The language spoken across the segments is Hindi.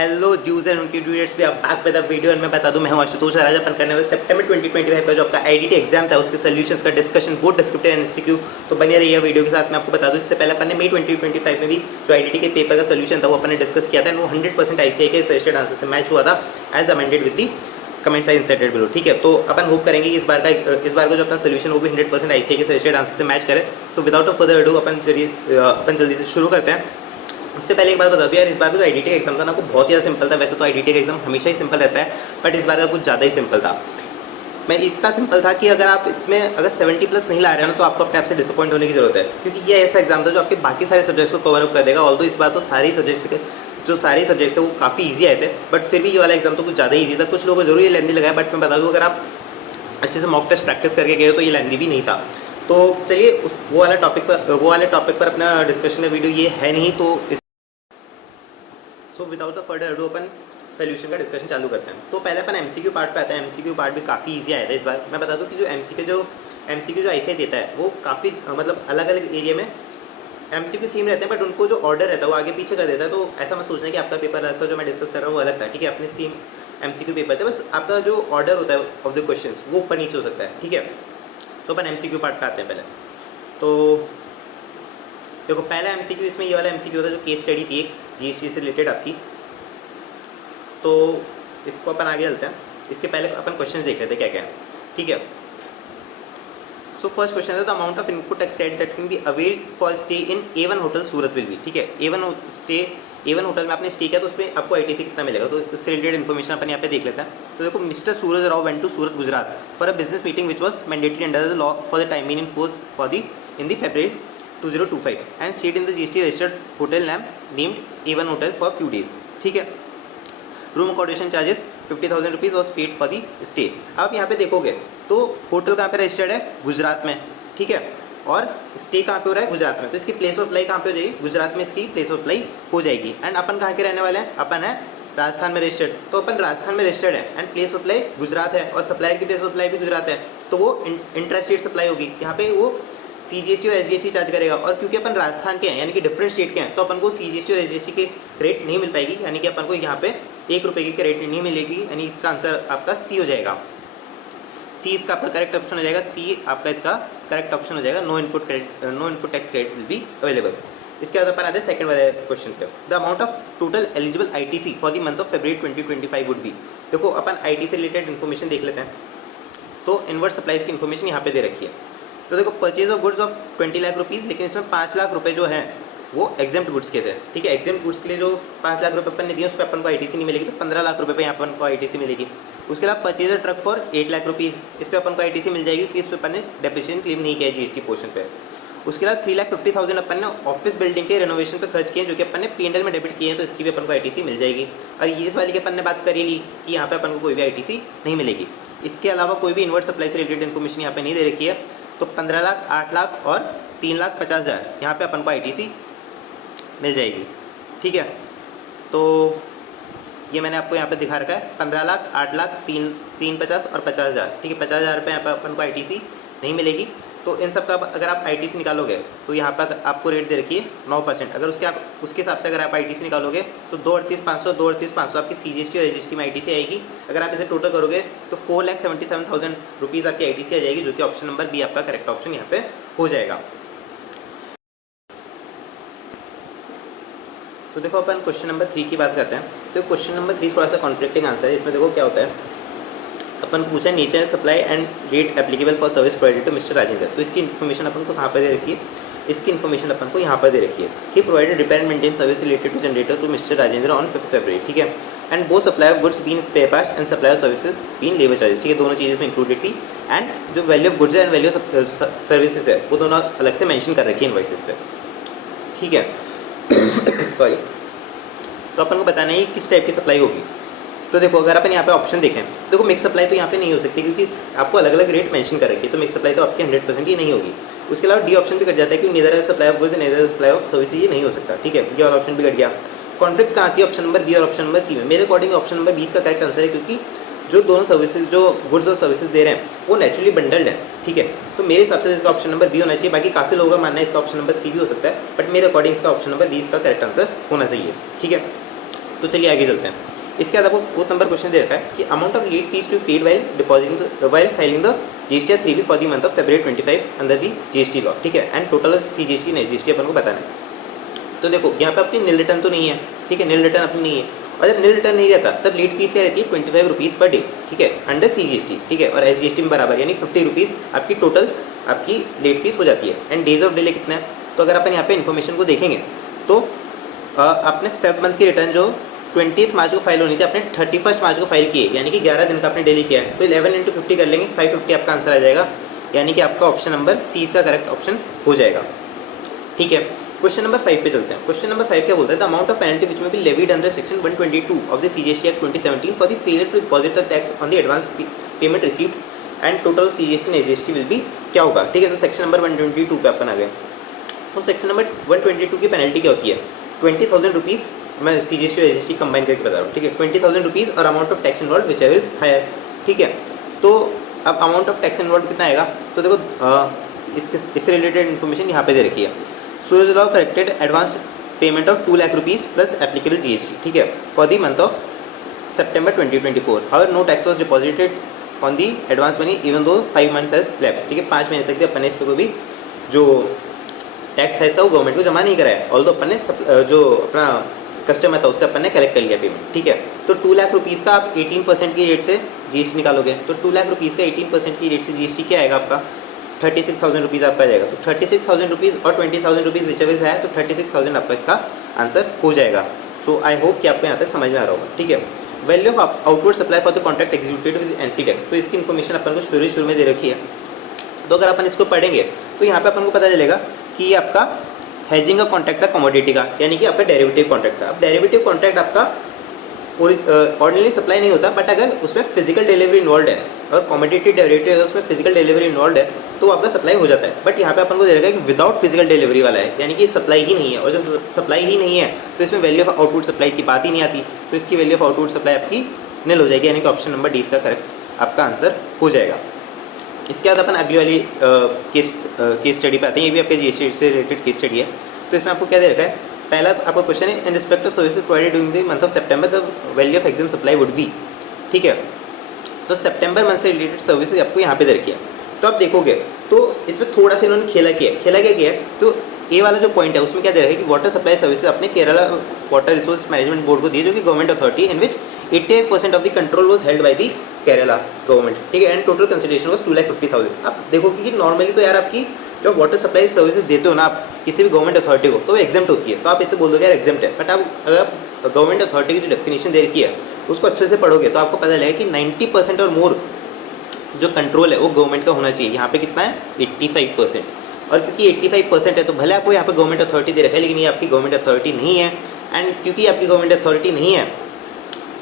हेलो ड्यूज एंड उनके ड्यूएट्स भी आप बैक विद द वीडियो। और मैं बता दूं, मैं हूं आशुतोष राज। अपन करने वाले सितंबर 2025 का जो आपका आईडीटी एग्जाम था उसके सॉल्यूशंस का discussion, both descriptive and MCQ. तो बने रहिए वीडियो के साथ। मैं आपको बता दूं, इससे पहले अपन ने मई 2025 में भी जो आईडीटी के पेपर का सोल्यूशन था वो अपन ने डिस्कस किया था। वो 100% आईसीआई के सजेस्टेड आंसर से मैच हुआ था as amended with the comments I inserted below. ठीक है, तो अपन होप करेंगे कि इस बार का जो अपना सोल्यूशन वो भी 100% आईसीआई के सजेस्टेड आंसर से मैच करे। तो विदाउट अ फर्दर अडू अपन जल्दी से शुरू करते हैं। उससे पहले एक बात बता दूं यार, इस बार का जो आईडीटी का एग्जाम था ना वो बहुत ही ज़्यादा सिंपल था। वैसे तो आईडीटी का एग्जाम हमेशा ही सिंपल रहता है, बट इस बार का कुछ ज़्यादा ही सिंपल था। मैं इतना सिंपल था कि अगर आप इसमें अगर 70+ नहीं ला रहे हो ना तो आपको अपने आप से डिसअपॉइंट होने की जरूरत है, क्योंकि ये ऐसा एग्जाम था जो आपके बाकी सारे सब्जेक्ट्स को कवर अप कर देगा। ऑल्दो इस बार तो सारे सब्जेक्ट्स है वो काफ़ी ईजी आए थे, बट फिर भी ये वाला एग्जाम तो कुछ ज़्यादा ईजी था। कुछ लोगों को जरूर ये लेंदी लगा है, बट मैं बता दूँ अगर आप अच्छे से मॉक टेस्ट प्रैक्टिस करके गए हो तो ये लेंदी भी नहीं था। तो चलिए वो वाले टॉपिक पर अपना डिस्कशन का वीडियो ये है नहीं। तो so without the further ado upon solution का डिस्कशन चालू करते हैं। तो पहले अपन एमसीक्यू पार्ट पे आते हैं। एमसीक्यू पार्ट भी काफ़ी इजी आया था इस बार। मैं बता दूं कि जो एमसीक्यू जो आईसीआई देता है वो काफ़ी मतलब अलग अलग एरिया में एमसीक्यू सेम रहते हैं, बट उनको जो ऑर्डर रहता है वो आगे पीछे कर देता है। तो ऐसा मैं सोचना है कि आपका पेपर अलग था, जो मैं डिस्कस कर रहा हूँ वो अलग था। ठीक है, अपने सेम एमसीक्यू पेपर थे, बस आपका जो ऑर्डर होता है ऑफ द क्वेश्चन वो ऊपर नीचे हो सकता है। ठीक है, तो अपन एमसीक्यू पार्ट पे आते हैं पहले। तो देखो, पहला एमसीक्यू इसमें ये वाला एमसीक्यू था जो केस स्टडी थी एक जीएसटी से रिलेटेड आपकी। तो इसको अपन आगे चलते हैं। इसके पहले अपन क्वेश्चन देख लेते हैं क्या क्या है। ठीक है, सो फर्स्ट क्वेश्चन है the amount of input tax credit that can be availed for stay in A1 hotel Surat will be. ठीक है, A1 होटल में आपने स्टे किया तो उसमें आपको आईटीसी कितना मिलेगा, तो इससे रिलेटेड इन्फॉर्मेशन अपन यहाँ पे देख लेते हैं। तो देखो, mister Suraj Rao went to Surat Gujarat for a business meeting which was mandatory under the law for the timing in force in the February 2025 and stayed in the GST registered hotel named A1 hotel for few days. ठीक है, room accommodation charges 50,000 rupees was paid for the stay. आप यहाँ पे देखोगे तो होटल कहाँ पे रजिस्टर्ड है, गुजरात में। ठीक है, और स्टे कहाँ पे हो रहा है, गुजरात में। तो इसकी प्लेस ऑफ अप्लाई कहाँ पे हो जाएगी, गुजरात में इसकी प्लेस ऑफ अप्लाई हो जाएगी। एंड अपन कहाँ के रहने वाले हैं, अपन है राजस्थान में रजिस्टर्ड। तो अपन राजस्थान में रजिस्टर्ड है and place of apply Gujarat है, और सप्लायर की प्लेस ऑफ अप्लाई भी गुजरात है। तो वो इंट्रा स्टेट सप्लाई होगी। यहाँ पे वो CGST और SGST चार्ज करेगा। और क्योंकि अपन राजस्थान के हैं यानी कि डिफरेंट स्टेट के हैं, तो अपन को CGST और SGST के रेट नहीं मिल पाएगी, यानी कि अपन को यहाँ पे 1 रुपये की रेट नहीं मिलेगी। यानी इसका आंसर आपका सी हो जाएगा। सी इसका आपका करेक्ट ऑप्शन हो जाएगा। सी आपका इसका करेक्ट ऑप्शन हो जाएगा। No input tax credit will be available. इसके बाद अपन आते हैं सेकंड वाले क्वेश्चन पे। The amount of total eligible ITC for the month of February 2025 would be. देखो, अपन ITC से रिलेटेड इन्फॉर्मेशन देख लेते हैं। तो इनवर्ड सप्लाईज की इन्फॉर्मेशन यहाँ पे दे रखी है। तो देखो, purchase of goods of 20 lakh rupees, लेकिन इसमें 5 लाख रुपए जो हैं वो एग्जेम्प्ट गुड्स के थे। ठीक है, एग्जेम्प्ट गुड्स के लिए जो 5 लाख रुपए अपन ने दिए उस पर अपन को ITC नहीं मिलेगी, तो 15 लाख रुपए पे यहाँ अपन को ITC मिलेगी। उसके अलावा purchase truck for 8 lakh rupees, इस पर अपन को ITC मिल जाएगी, क्योंकि इस पर अपन ने डेप्रिसिएशन क्लेम नहीं किया है GST पोर्शन पे। उसके अलावा 3,50,000 अपन ने ऑफिस बिल्डिंग के रेनोवेशन पे खर्च किए, जो कि अपन ने P&L में डेबिट किए हैं, तो इसकी भी अपन को ITC मिल जाएगी। और ये इस वाली की अपन ने बात करी ली कि यहाँ पे अपन को कोई भी ITC नहीं मिलेगी। इसके अलावा कोई भी इनवर्ड सप्लाई से रिलेटेड इन्फॉर्मेशन यहाँ पे नहीं दे रखी है। तो 15 लाख, 8 लाख और 3,50,000 यहाँ पे अपन को ITC मिल जाएगी। ठीक है, तो ये मैंने आपको यहाँ पे दिखा रखा है 15 लाख, 8 लाख, 350 और 50,000। ठीक है, 50,000 रुपये यहाँ पर अपन को ITC नहीं मिलेगी। तो इन सब का अगर आप ITC निकालोगे तो यहाँ पर आपको रेट दे रखी है 9%। अगर उसके हिसाब से अगर आप ITC निकालोगे तो 2,38,500 आपकी CGST और SGST में ITC आएगी। अगर आप इसे टोटल करोगे तो 4,77,000 रुपीज़ आपकी ITC आ जाएगी, जो कि ऑप्शन नंबर बी आपका करेक्ट ऑप्शन यहाँ पे हो जाएगा। तो देखो, अपन क्वेश्चन नंबर 3 की बात करते हैं। तो क्वेश्चन नंबर 3 थोड़ा सा कॉन्फ्लिक्टिंग आंसर है। इसमें देखो क्या होता है, अपन को पूछा nature supply and rate applicable for service provided to mister Rajendra. तो इसकी इन्फॉर्मेशन अपन को कहाँ पर दे रखी है, इसकी इन्फॉर्मेशन अपन को यहाँ पर दे रखी है। He provided repair and maintain service related to generator to mister Rajendra on 5 February. ठीक है, एंड वो supply of goods being spare parts and supply of services being labour charges. ठीक है, दोनों चीज़ें इसमें इंक्लूडेड थी। एंड जो value of goods and value of services है वो दोनों अलग से मेंशन कर रखी है इनवॉइसेस पे। ठीक है, सॉरी। तो अपन को बताना है किस टाइप की सप्लाई होगी। तो देखो, अगर अपन यहाँ पे ऑप्शन देखें, देखो मिक्स सप्लाई तो यहाँ पे नहीं हो सकती, क्योंकि आपको अलग अलग रेट मेंशन कर रखी है। तो मिक्स सप्लाई तो आपकी 100% ही नहीं होगी। उसके अलावा डी ऑप्शन भी कट जाता है, क्योंकि neither supply of goods neither supply of services ये नहीं हो सकता। ठीक है, ये वाला ऑप्शन भी कट गया। कॉन्फ्लिक्ट कहाँ आती है, ऑप्शन नंबर बी और ऑप्शन नंबर सी में। मेरे अकॉर्डिंग ऑप्शन नंबर 20 का करेक्ट आंसर है, क्योंकि जो दोनों सर्विसेज, जो गुड्स और सर्विसेज दे रहे हैं वो नेचुरली बंडल्ड है। ठीक है, तो मेरे हिसाब से इसका ऑप्शन नंबर बी होना चाहिए। बाकी काफ़ी लोगों का मानना है इसका ऑप्शन नंबर सी भी हो सकता है, बट मेरे अकॉर्डिंग इसका ऑप्शन नंबर 20 का करेक्ट आंसर होना चाहिए। ठीक है, तो चलिए आगे चलते हैं। इसके बाद आपको फोर्थ नंबर क्वेश्चन दे रखा है कि amount of late fees to paid while depositing while filing the GST 3B for the month of February 25 under the GST law, ठीक है, and total CGST and SGST अपन को बताना है। तो देखो यहाँ पे अपनी नील रिटर्न तो नहीं है, ठीक है, नील रिटर्न अपनी नहीं है, और जब नील रिटर्न नहीं रहता तब लेट फीस क्या रहती है 25 रुपीज़ पर डे, ठीक है, अंडर CGST, ठीक है, और SGST में बराबर यानी 50 रुपीज़ आपकी टोटल आपकी लेट फीस हो जाती है। एंड डेज ऑफ डिले कितना है, तो अगर अपन यहाँ पे इन्फॉर्मेशन को देखेंगे तो आपने फेब मंथ की रिटर्न जो 20 मार्च को फाइल होनी थी, आपने 31 मार्च को फाइल की है, यानी कि 11 दिन का आपने डेली किया है, तो 11 × 50 कर लेंगे, 550 आपका आंसर आ जाएगा, यानी कि आपका ऑप्शन नंबर सी इसका करेक्ट ऑप्शन हो जाएगा, ठीक है। क्वेश्चन नंबर 5 पे चलते हैं। क्वेश्चन नंबर 5 क्या बोलता है, the amount of penalty which may be levied under section 122 of the CGST act 2017 for the failure to deposit the tax on the advance payment received and total CGST and SGST will be क्या होगा, ठीक है। तो सेक्शन नंबर 122 पे अपन आ गए। तो सेक्शन नंबर 122 की पेनल्टी क्या होती है, 20,000 रुपीज़, मैं CGST और SGST कंबाइन करके बता रहा हूँ, ठीक है, 20,000 रुपीज़ और amount of tax involve whichever is higher, ठीक है। तो अब अमाउंट ऑफ टैक्स इन्वॉल्व कितना आएगा, तो देखो इससे रिलेटेड इन्फॉर्मेशन यहाँ पे दे रखी है। Suraj law collected advance payment of 2 lakh rupees plus applicable GST, ठीक है, for the month of September 2024, however no tax was deposited on the advance money even though 5 months has lapse, ठीक है, 5 महीने तक भी अपन ने इस पर कोई भी जो टैक्स है वो गवर्नमेंट को जमा नहीं कराया, ऑल्दो अपन ने जो अपना कस्टमर था उससे अपन ने कलेक्ट कर लिया पेमेंट, ठीक है। तो 2 लाख रुपीज़ का आप 18% की रेट से GST निकालोगे, तो 2 लाख रुपीज़ का 18% की रेट से GST क्या आएगा आपका 36,000 रुपीज़ आपका आ जाएगा। तो 36,000 रुपीज़ और 20,000 रुपीज़ विच एवर है, तो 36,000 आपका इसका आंसर हो जाएगा। सो आई होप कि आपको यहाँ तक समझ में आ रहा होगा, ठीक है। Value of outward supply for the contract executed with NC tax, तो इसकी इन्फॉर्मेशन अपन को शुरू में दे रखी है। तो अगर अपन इसको पढ़ेंगे तो यहाँ पे अपन को पता चलेगा कि ये आपका हेजिंग का कॉन्ट्रैक्ट था कमोडिटी का, यानी कि आपका डेरिवेटिव कॉन्ट्रैक्ट था। अब डेरिवेटिव कॉन्ट्रैक्ट आपका ऑर्डिनरी सप्लाई नहीं होता, बट अगर उसमें फिजिकल डिलीवरी इन्वॉल्व है और कमोडिटी डेरिवेटिव है उसमें फिजिकल डिलीवरी इन्वॉल्व है तो आपका सप्लाई हो जाता है। बट यहाँ पे अपन को दे रखा है कि विदाउट फिजिकल डिलीवरी वाला है, यानी कि सप्लाई ही नहीं है, और जब सप्लाई ही नहीं है तो इसमें वैल्यू ऑफ आउटपुट सप्लाई की बात ही नहीं आती, तो इसकी वैल्यू ऑफ आउटपुट सप्लाई आपकी निल हो जाएगी, यानी कि ऑप्शन नंबर डी इसका करेक्ट आपका आंसर हो जाएगा। इसके बाद अपन अगली वाली केस स्टडी पे आते हैं, ये भी आपके GST से रिलेटेड केस स्टडी है। तो इसमें आपको क्या दे रखा है, पहला आपका क्वेश्चन है इन respect of services provided during the month of September the value of exempt supply would be, ठीक है। तो सितंबर मंथ से रिलेटेड सर्विसेज आपको यहाँ पे दे रखी है। तो आप देखोगे तो इसमें थोड़ा सा इन्होंने खेला क्या किया है, तो ए वाला जो पॉइंट है उसमें क्या दे रखा है कि वाटर सप्लाई सर्विसेज अपने Kerala water resource management board को दिए, जो कि government authority in which 88% of the control was held by the Kerala government, ठीक है, एंड टोटल कंसिडरेशन वाज 2,50,000। आप देखोगे कि नॉर्मली तो यार आपकी जो वाटर सप्लाई सर्विसेज देते हो ना आप किसी भी गवर्नमेंट अथॉरिटी को, तो वो एग्जेम्प्ट होती है, तो आप इससे बोल दोगे यार एग्जेम्प्ट है। बट आप अगर गवर्नमेंट अथॉरिटी की जो डेफिनेशन दे रखी है उसको अच्छे से पढ़ोगे तो आपको पता लगेगा कि 90% और मोर जो कंट्रोल है वो गवर्नमेंट का होना चाहिए। यहाँ पे कितना है 85%, और क्योंकि 85% है तो भले आपको यहाँ पे गवर्नमेंट अथॉरिटी दे रखा है, लेकिन ये आपकी गवर्नमेंट अथॉरिटी नहीं है, एंड क्योंकि आपकी गवर्नमेंट अथॉरिटी नहीं है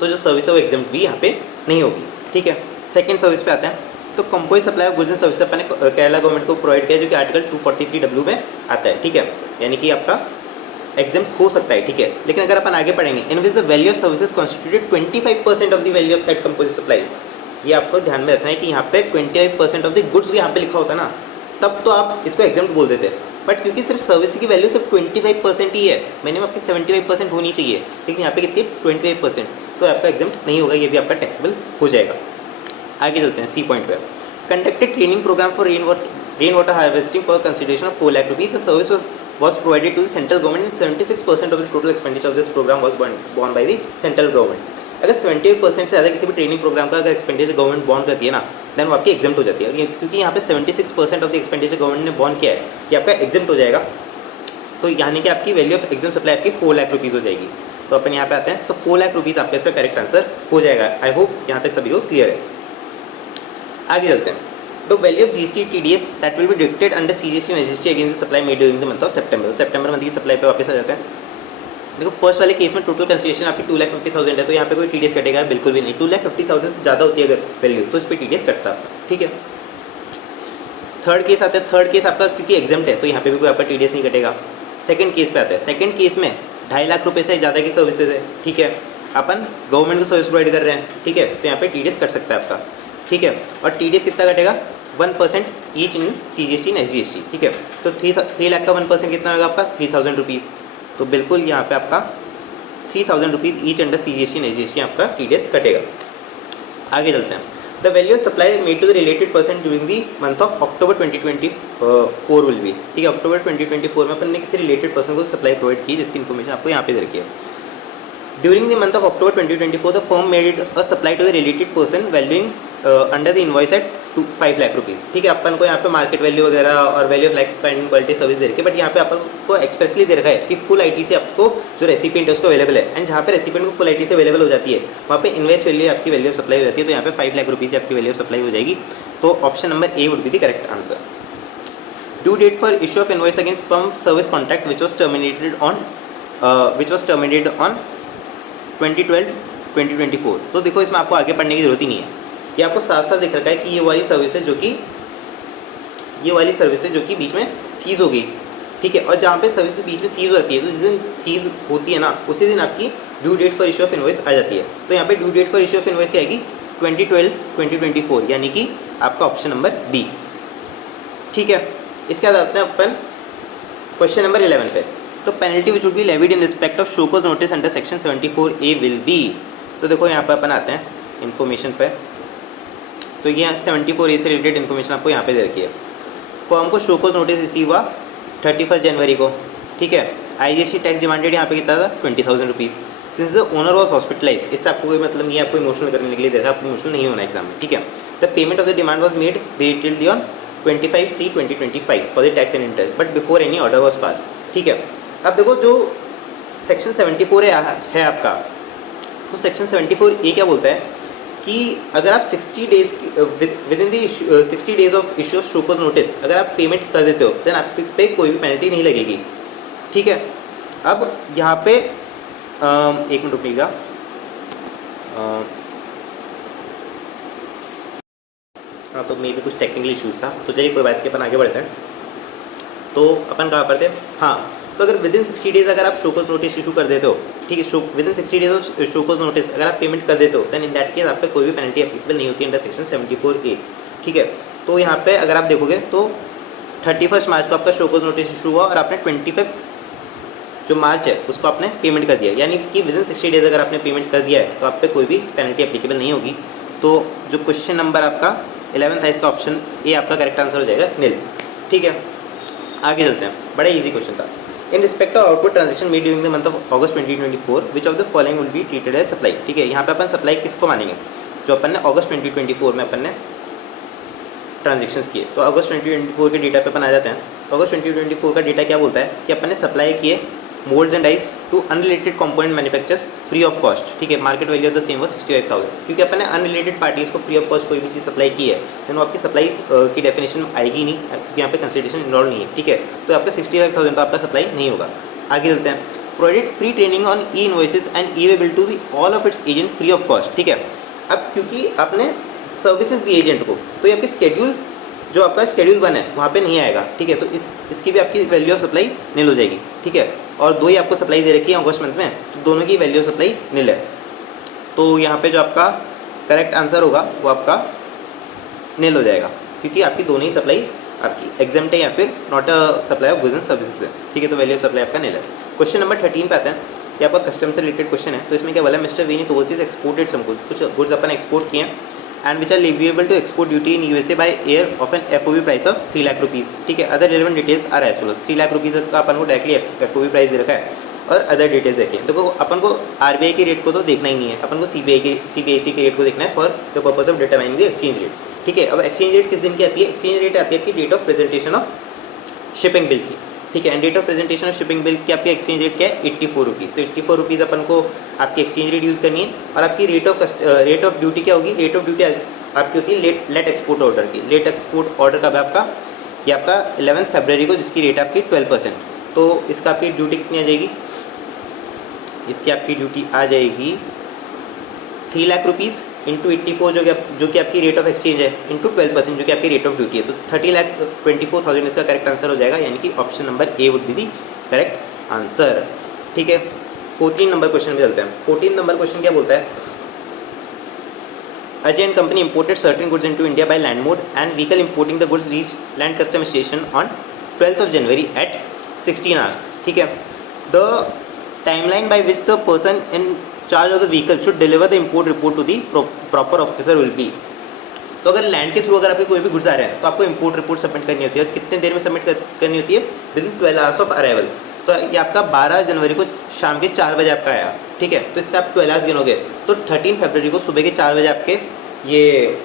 तो जो सर्विस है वो एग्जेम्प्ट भी यहाँ पे नहीं होगी, ठीक है। सेकंड सर्विस पे आते हैं। तो compose supply of goods and service अपने केरला गवर्नमेंट को प्रोवाइड किया, जो कि आर्टिकल 243W में आता है, ठीक है, यानी कि आपका एग्जाम्प्ट हो सकता है, ठीक है। लेकिन अगर अपन आगे पढ़ेंगे in which the value of services constituted 25% of the value of set composite supply, ये आपको ध्यान में रखना है कि यहाँ पे 25% ऑफ द गुड्स यहाँ पे लिखा होता ना, तब तो आप इसको एग्जाम्प्ट बोल देते। बट क्योंकि सिर्फ सर्विस की वैल्यू सिर्फ 25% ही है, मिनिमम आपकी 75% होनी चाहिए, लेकिन यहाँ पे कितनी 25%, तो आपका एग्जाम्प्ट नहीं होगा, ये भी आपका टैक्सेबल हो जाएगा। आगे चलते हैं सी पॉइंट पे। Conducted training program for rain water harvesting for consideration of 4 lakh rupees, the service was provided to the central government and 76% of the total expenditure of this program was borne by the central government। अगर 78% से ज़्यादा किसी भी ट्रेनिंग प्रोग्राम का अगर एक्सपेंडिचर गवर्नमेंट बॉन्ड करती है ना, देन वो आपकी एग्जाम्प्ट हो जाती है, क्योंकि यहाँ पे 76% ऑफ द एक्सपेंडिचर गवर्नमेंट ने बॉन्ड किया है, कि आपका एग्जाम्प्ट हो जाएगा। तो यानी कि आपकी वैल्यू ऑफ एग्जाम सप्लाई आपकी 4 लाख रुपीज़ हो जाएगी। तो अपन यहाँ पे आते हैं, तो 4 लाख रुपीज़ आपका इसका करेक्ट आंसर हो जाएगा। आई होप यहाँ तक सभी को क्लियर है। आगे चलते हैं। The value of GST TDS that will be deducted under CGST and SGST against the supply made during the month of September। September month की सप्लाई पे वापस आ जाते हैं। देखो फर्स्ट वाले केस में टोटल कंसिडरेशन आपकी 2,50,000 है, तो यहाँ पे कोई TDS कटेगा बिल्कुल भी नहीं। 2,50,000 से ज़्यादा होती है अगर वैल्यू तो इस पर TDS कटता है, ठीक है। थर्ड केस आता है। थर्ड केस आपका क्योंकि एग्जाम्प्ट है तो यहाँ पे भी कोई आपका TDS नहीं कटेगा। सेकंड केस पे आता है। सेकंड केस में 2.5 लाख रुपये से ज़्यादा की सर्विसेज है, ठीक है, अपन गवर्नमेंट को सर्विस प्रोवाइड कर रहे हैं, ठीक है, तो यहाँ पे TDS कट सकता है आपका, ठीक है। और TDS कितना कटेगा 1% each in CGST and SGST, ठीक है। तो 3 लाख का 1% कितना होगा आपका 3,000 रुपीज़। तो बिल्कुल यहाँ पे आपका 3000 rupees each under CGST and SGST आपका TDS कटेगा। आगे चलते हैं। The value of supply made to the related person during the month of October 2024 will be, ठीक है। अक्टूबर 2024 में अपन ने किसी रिलेटेड पर्सन को सप्लाई प्रोवाइड की, जिसकी इन्फॉर्मेशन आपको यहाँ पे दे रखी है। During the month of October 2024 the firm made a supply to the related person valuing under the invoice at 5 lakh rupees, ठीक है। अपन को यहाँ पे मार्केट वैल्यू वगैरह और value of like kind quality service दे रखी है, बट यहाँ पे अपन को एक्सप्रेसली दे रखा है कि फुल ITC आपको जो रेसिपिएंट है उसको अवेलेबल है, एंड जहाँ पे रेसिपिएंट को फुल ITC अवेलेबल हो जाती है वहाँ पे इनवॉइस वैल्यू आपकी वैल्यू ऑफ सप्लाई हो जाती है। तो यहाँ पे 5 लाख रुपीज़ आपकी वैल्यू ऑफ सप्लाई हो जाएगी। तो option number A would be the correct answer. Due date for issue of invoice against pump service contract which was terminated on 2012-2024। तो देखो इसमें आपको आगे पढ़ने की जरूरत ही नहीं है, ये आपको साफ साफ दिख रखा है कि ये वाली सर्विस है जो कि बीच में सीज हो गई, ठीक है। और जहाँ पे सर्विस बीच में सीज होती है, तो जिस दिन सीज होती है ना उसी दिन आपकी due date for issue of invoice आ जाती है। तो यहाँ पे due date for issue of invoice क्या आएगी 2012-2024, यानी कि आपका ऑप्शन नंबर डी, ठीक है। इसके बाद आते हैं अपन क्वेश्चन नंबर 11 पे। तो penalty which would be levied in respect of show cause notice under section 74A will be. तो देखो यहाँ पे अपन आते हैं इन्फॉर्मेशन पे। तो ये 74A से रिलेटेड इन्फॉर्मेशन आपको यहाँ पे दे रखी है। फर्म को शो कॉज नोटिस रिसीव हुआ 31 जनवरी को, ठीक है। IGST टैक्स डिमांडेड यहाँ पे कितना था 20,000 rupees. Since the owner was hospitalize, इससे आपको कोई मतलब नहीं है, आपको इमोशनल करने के लिए देखा, आपको इमोशनल नहीं होना एग्जाम में, ठीक है। The payment of the demand was made detailed on 25/3/2025 for the tax and interest but before any order was pass, ठीक है। अब देखो जो सेक्शन 74 है आपका, तो सेक्शन 74A क्या बोलता है कि अगर आप 60 days with in the 60 days of issue of show cause notice अगर आप पेमेंट कर देते हो देन आप पे कोई भी पेनल्टी नहीं लगेगी, ठीक है। अब यहाँ पे एक मिनट रुकिएगा, हाँ तो मे भी कुछ टेक्निकल इश्यूज़ था, तो चलिए कोई बात नहीं, अपन आगे बढ़ते हैं। तो अपन कहाँ पर थे, हाँ। तो अगर विद इन 60 डेज अगर आप शो कॉज नोटिस इशू कर देते हो, ठीक है, with in 60 days of show cause notice अगर आप पेमेंट कर देते हो देन इन दैट केस आप पे कोई भी पेनल्टी एप्लीकेबल नहीं होती अंडर सेक्शन 74A, ठीक है। तो यहाँ पे अगर आप देखोगे तो 31 मार्च को आपका शो कॉज नोटिस इशू हुआ और आपने 25 जो मार्च है उसको आपने पेमेंट कर दिया, यानी कि विद इन 60 डेज अगर आपने पेमेंट कर दिया है तो आप पे कोई भी पेनल्टी एप्लीकेबल नहीं होगी। तो जो क्वेश्चन नंबर आपका 11 था इसका ऑप्शन ए आपका करेक्ट आंसर हो जाएगा नील, ठीक है। आगे चलते हैं, बड़ा ईजी क्वेश्चन था। In respect of output transaction made during the month of August 2024 which of the following will be treated as supply, ठीक है। यहाँ पे अपन सप्लाई किसको मानेंगे, जो अपन ने अगस्त 2024 में अपन ने ट्रांजेक्शन्स किए। तो अगस्त 2024 के डेटा पे अपन आ जाते हैं। अगस्त 2024 का डेटा क्या बोलता है कि अपन ने सप्लाई किए moulds and dies to unrelated component manufacturers free of cost, ठीक है। Market value of the same was 65,000, क्योंकि अपन ने अनरिलेटेड पार्टीज़ को फ्री ऑफ कॉस्ट कोई भी चीज़ सप्लाई की है तो वो आपकी सप्लाई की डेफिनेशन आएगी नहीं, क्योंकि यहाँ पे कंसिडरेशन इन्वॉल्व नहीं है, ठीक है। तो आपका 65,000 तो आपका सप्लाई नहीं होगा। आगे चलते हैं। Provided free training on e invoices and e way bill to the all of its agent free of cost, ठीक है। अब क्योंकि आपने सर्विसेज दी एजेंट को तो ये आपकी स्केड्यूल जो आपका शेड्यूल 1 है वहाँ पे नहीं आएगा, ठीक है। तो इसकी भी आपकी वैल्यू ऑफ सप्लाई नील हो जाएगी, ठीक है। और दो ही आपको सप्लाई दे रखी है अगस्त मंथ में, तो दोनों की वैल्यू ऑफ सप्लाई नील है। तो यहाँ पे जो आपका करेक्ट आंसर होगा वो आपका नील हो जाएगा, क्योंकि आपकी दोनों ही सप्लाई आपकी एग्जाम्प्ट है या फिर not a supply of goods and services है, ठीक है। तो वैल्यू ऑफ सप्लाई आपका नील है। क्वेश्चन नंबर 13 पे आते हैं। ये आपका कस्टम से रिलेटेड क्वेश्चन है। तो इसमें क्या बोला, mister Vineet overseas exported some goods, कुछ गुड्स अपन एक्सपोर्ट किए हैं and which are liable to export duty in USA by air of an FOB price of 3 lakh rupees, ठीक है। Other relevant details are as follows. 3 lakh rupees का अपन को डायरेक्टली FOB प्राइस दे रखा है और अदर डिटेल्स देखिए। देखो अपन को RBI के रेट को तो देखना ही नहीं है, अपन को CBIC के रेट को देखना है for the purpose of determining the exchange rate, ठीक है। अब एक्सचेंज रेट किस दिन की आती है, एक्सचेंज रेट आती है आपकी date of presentation of shipping bill की, ठीक है। And date of presentation of shipping bill की आपकी एक्सचेंज रेट क्या है 84 रुपीज़। तो 84 रुपीज़ अपन को आपकी एक्सचेंज रेट यूज़ करनी है। और आपकी रेट ऑफ ड्यूटी क्या होगी, रेट ऑफ ड्यूटी आपकी होती है लेट एक्सपोर्ट ऑर्डर की। लेट एक्सपोर्ट ऑर्डर कब है आपका, ये आपका 11 फरवरी को, जिसकी रेट आपकी 12%। तो इसका आपकी ड्यूटी कितनी आ जाएगी, इसकी आपकी ड्यूटी आ जाएगी 3 लाख रुपीज़ इंटू 84 जो कि आपकी रेट ऑफ एक्सचेंज है इंटू 12% जो कि आपकी रेट ऑफ ड्यूटी है। तो 30,24,000 इसका करेक्ट आंसर हो जाएगा, यानी कि option number A would be the correct answer, ठीक है। 14 नंबर क्वेश्चन में चलते हैं। 14 नंबर क्वेश्चन क्या बोलता है, Ajay and company imported certain goods into India by land mode and vehicle importing the goods reached land custom station on 12th of January at 16 hours, ठीक है। The timeline by which the person in charge of the vehicle should deliver the import report to the proper officer will be. तो अगर लैंड के थ्रू अगर आपके कोई भी गुड्स आ रहे हैं तो आपको इम्पोर्ट रिपोर्ट सबमिट करनी होती है। और कितने देर में सबमिट करनी होती है? Within 12 hours of arrival. तो ये आपका 12 जनवरी को शाम के 4 बजे आपका आया, ठीक है। तो इससे आप 12 आवर्स गिनोगे तो 13 फरवरी को सुबह के 4 बजे आपके ये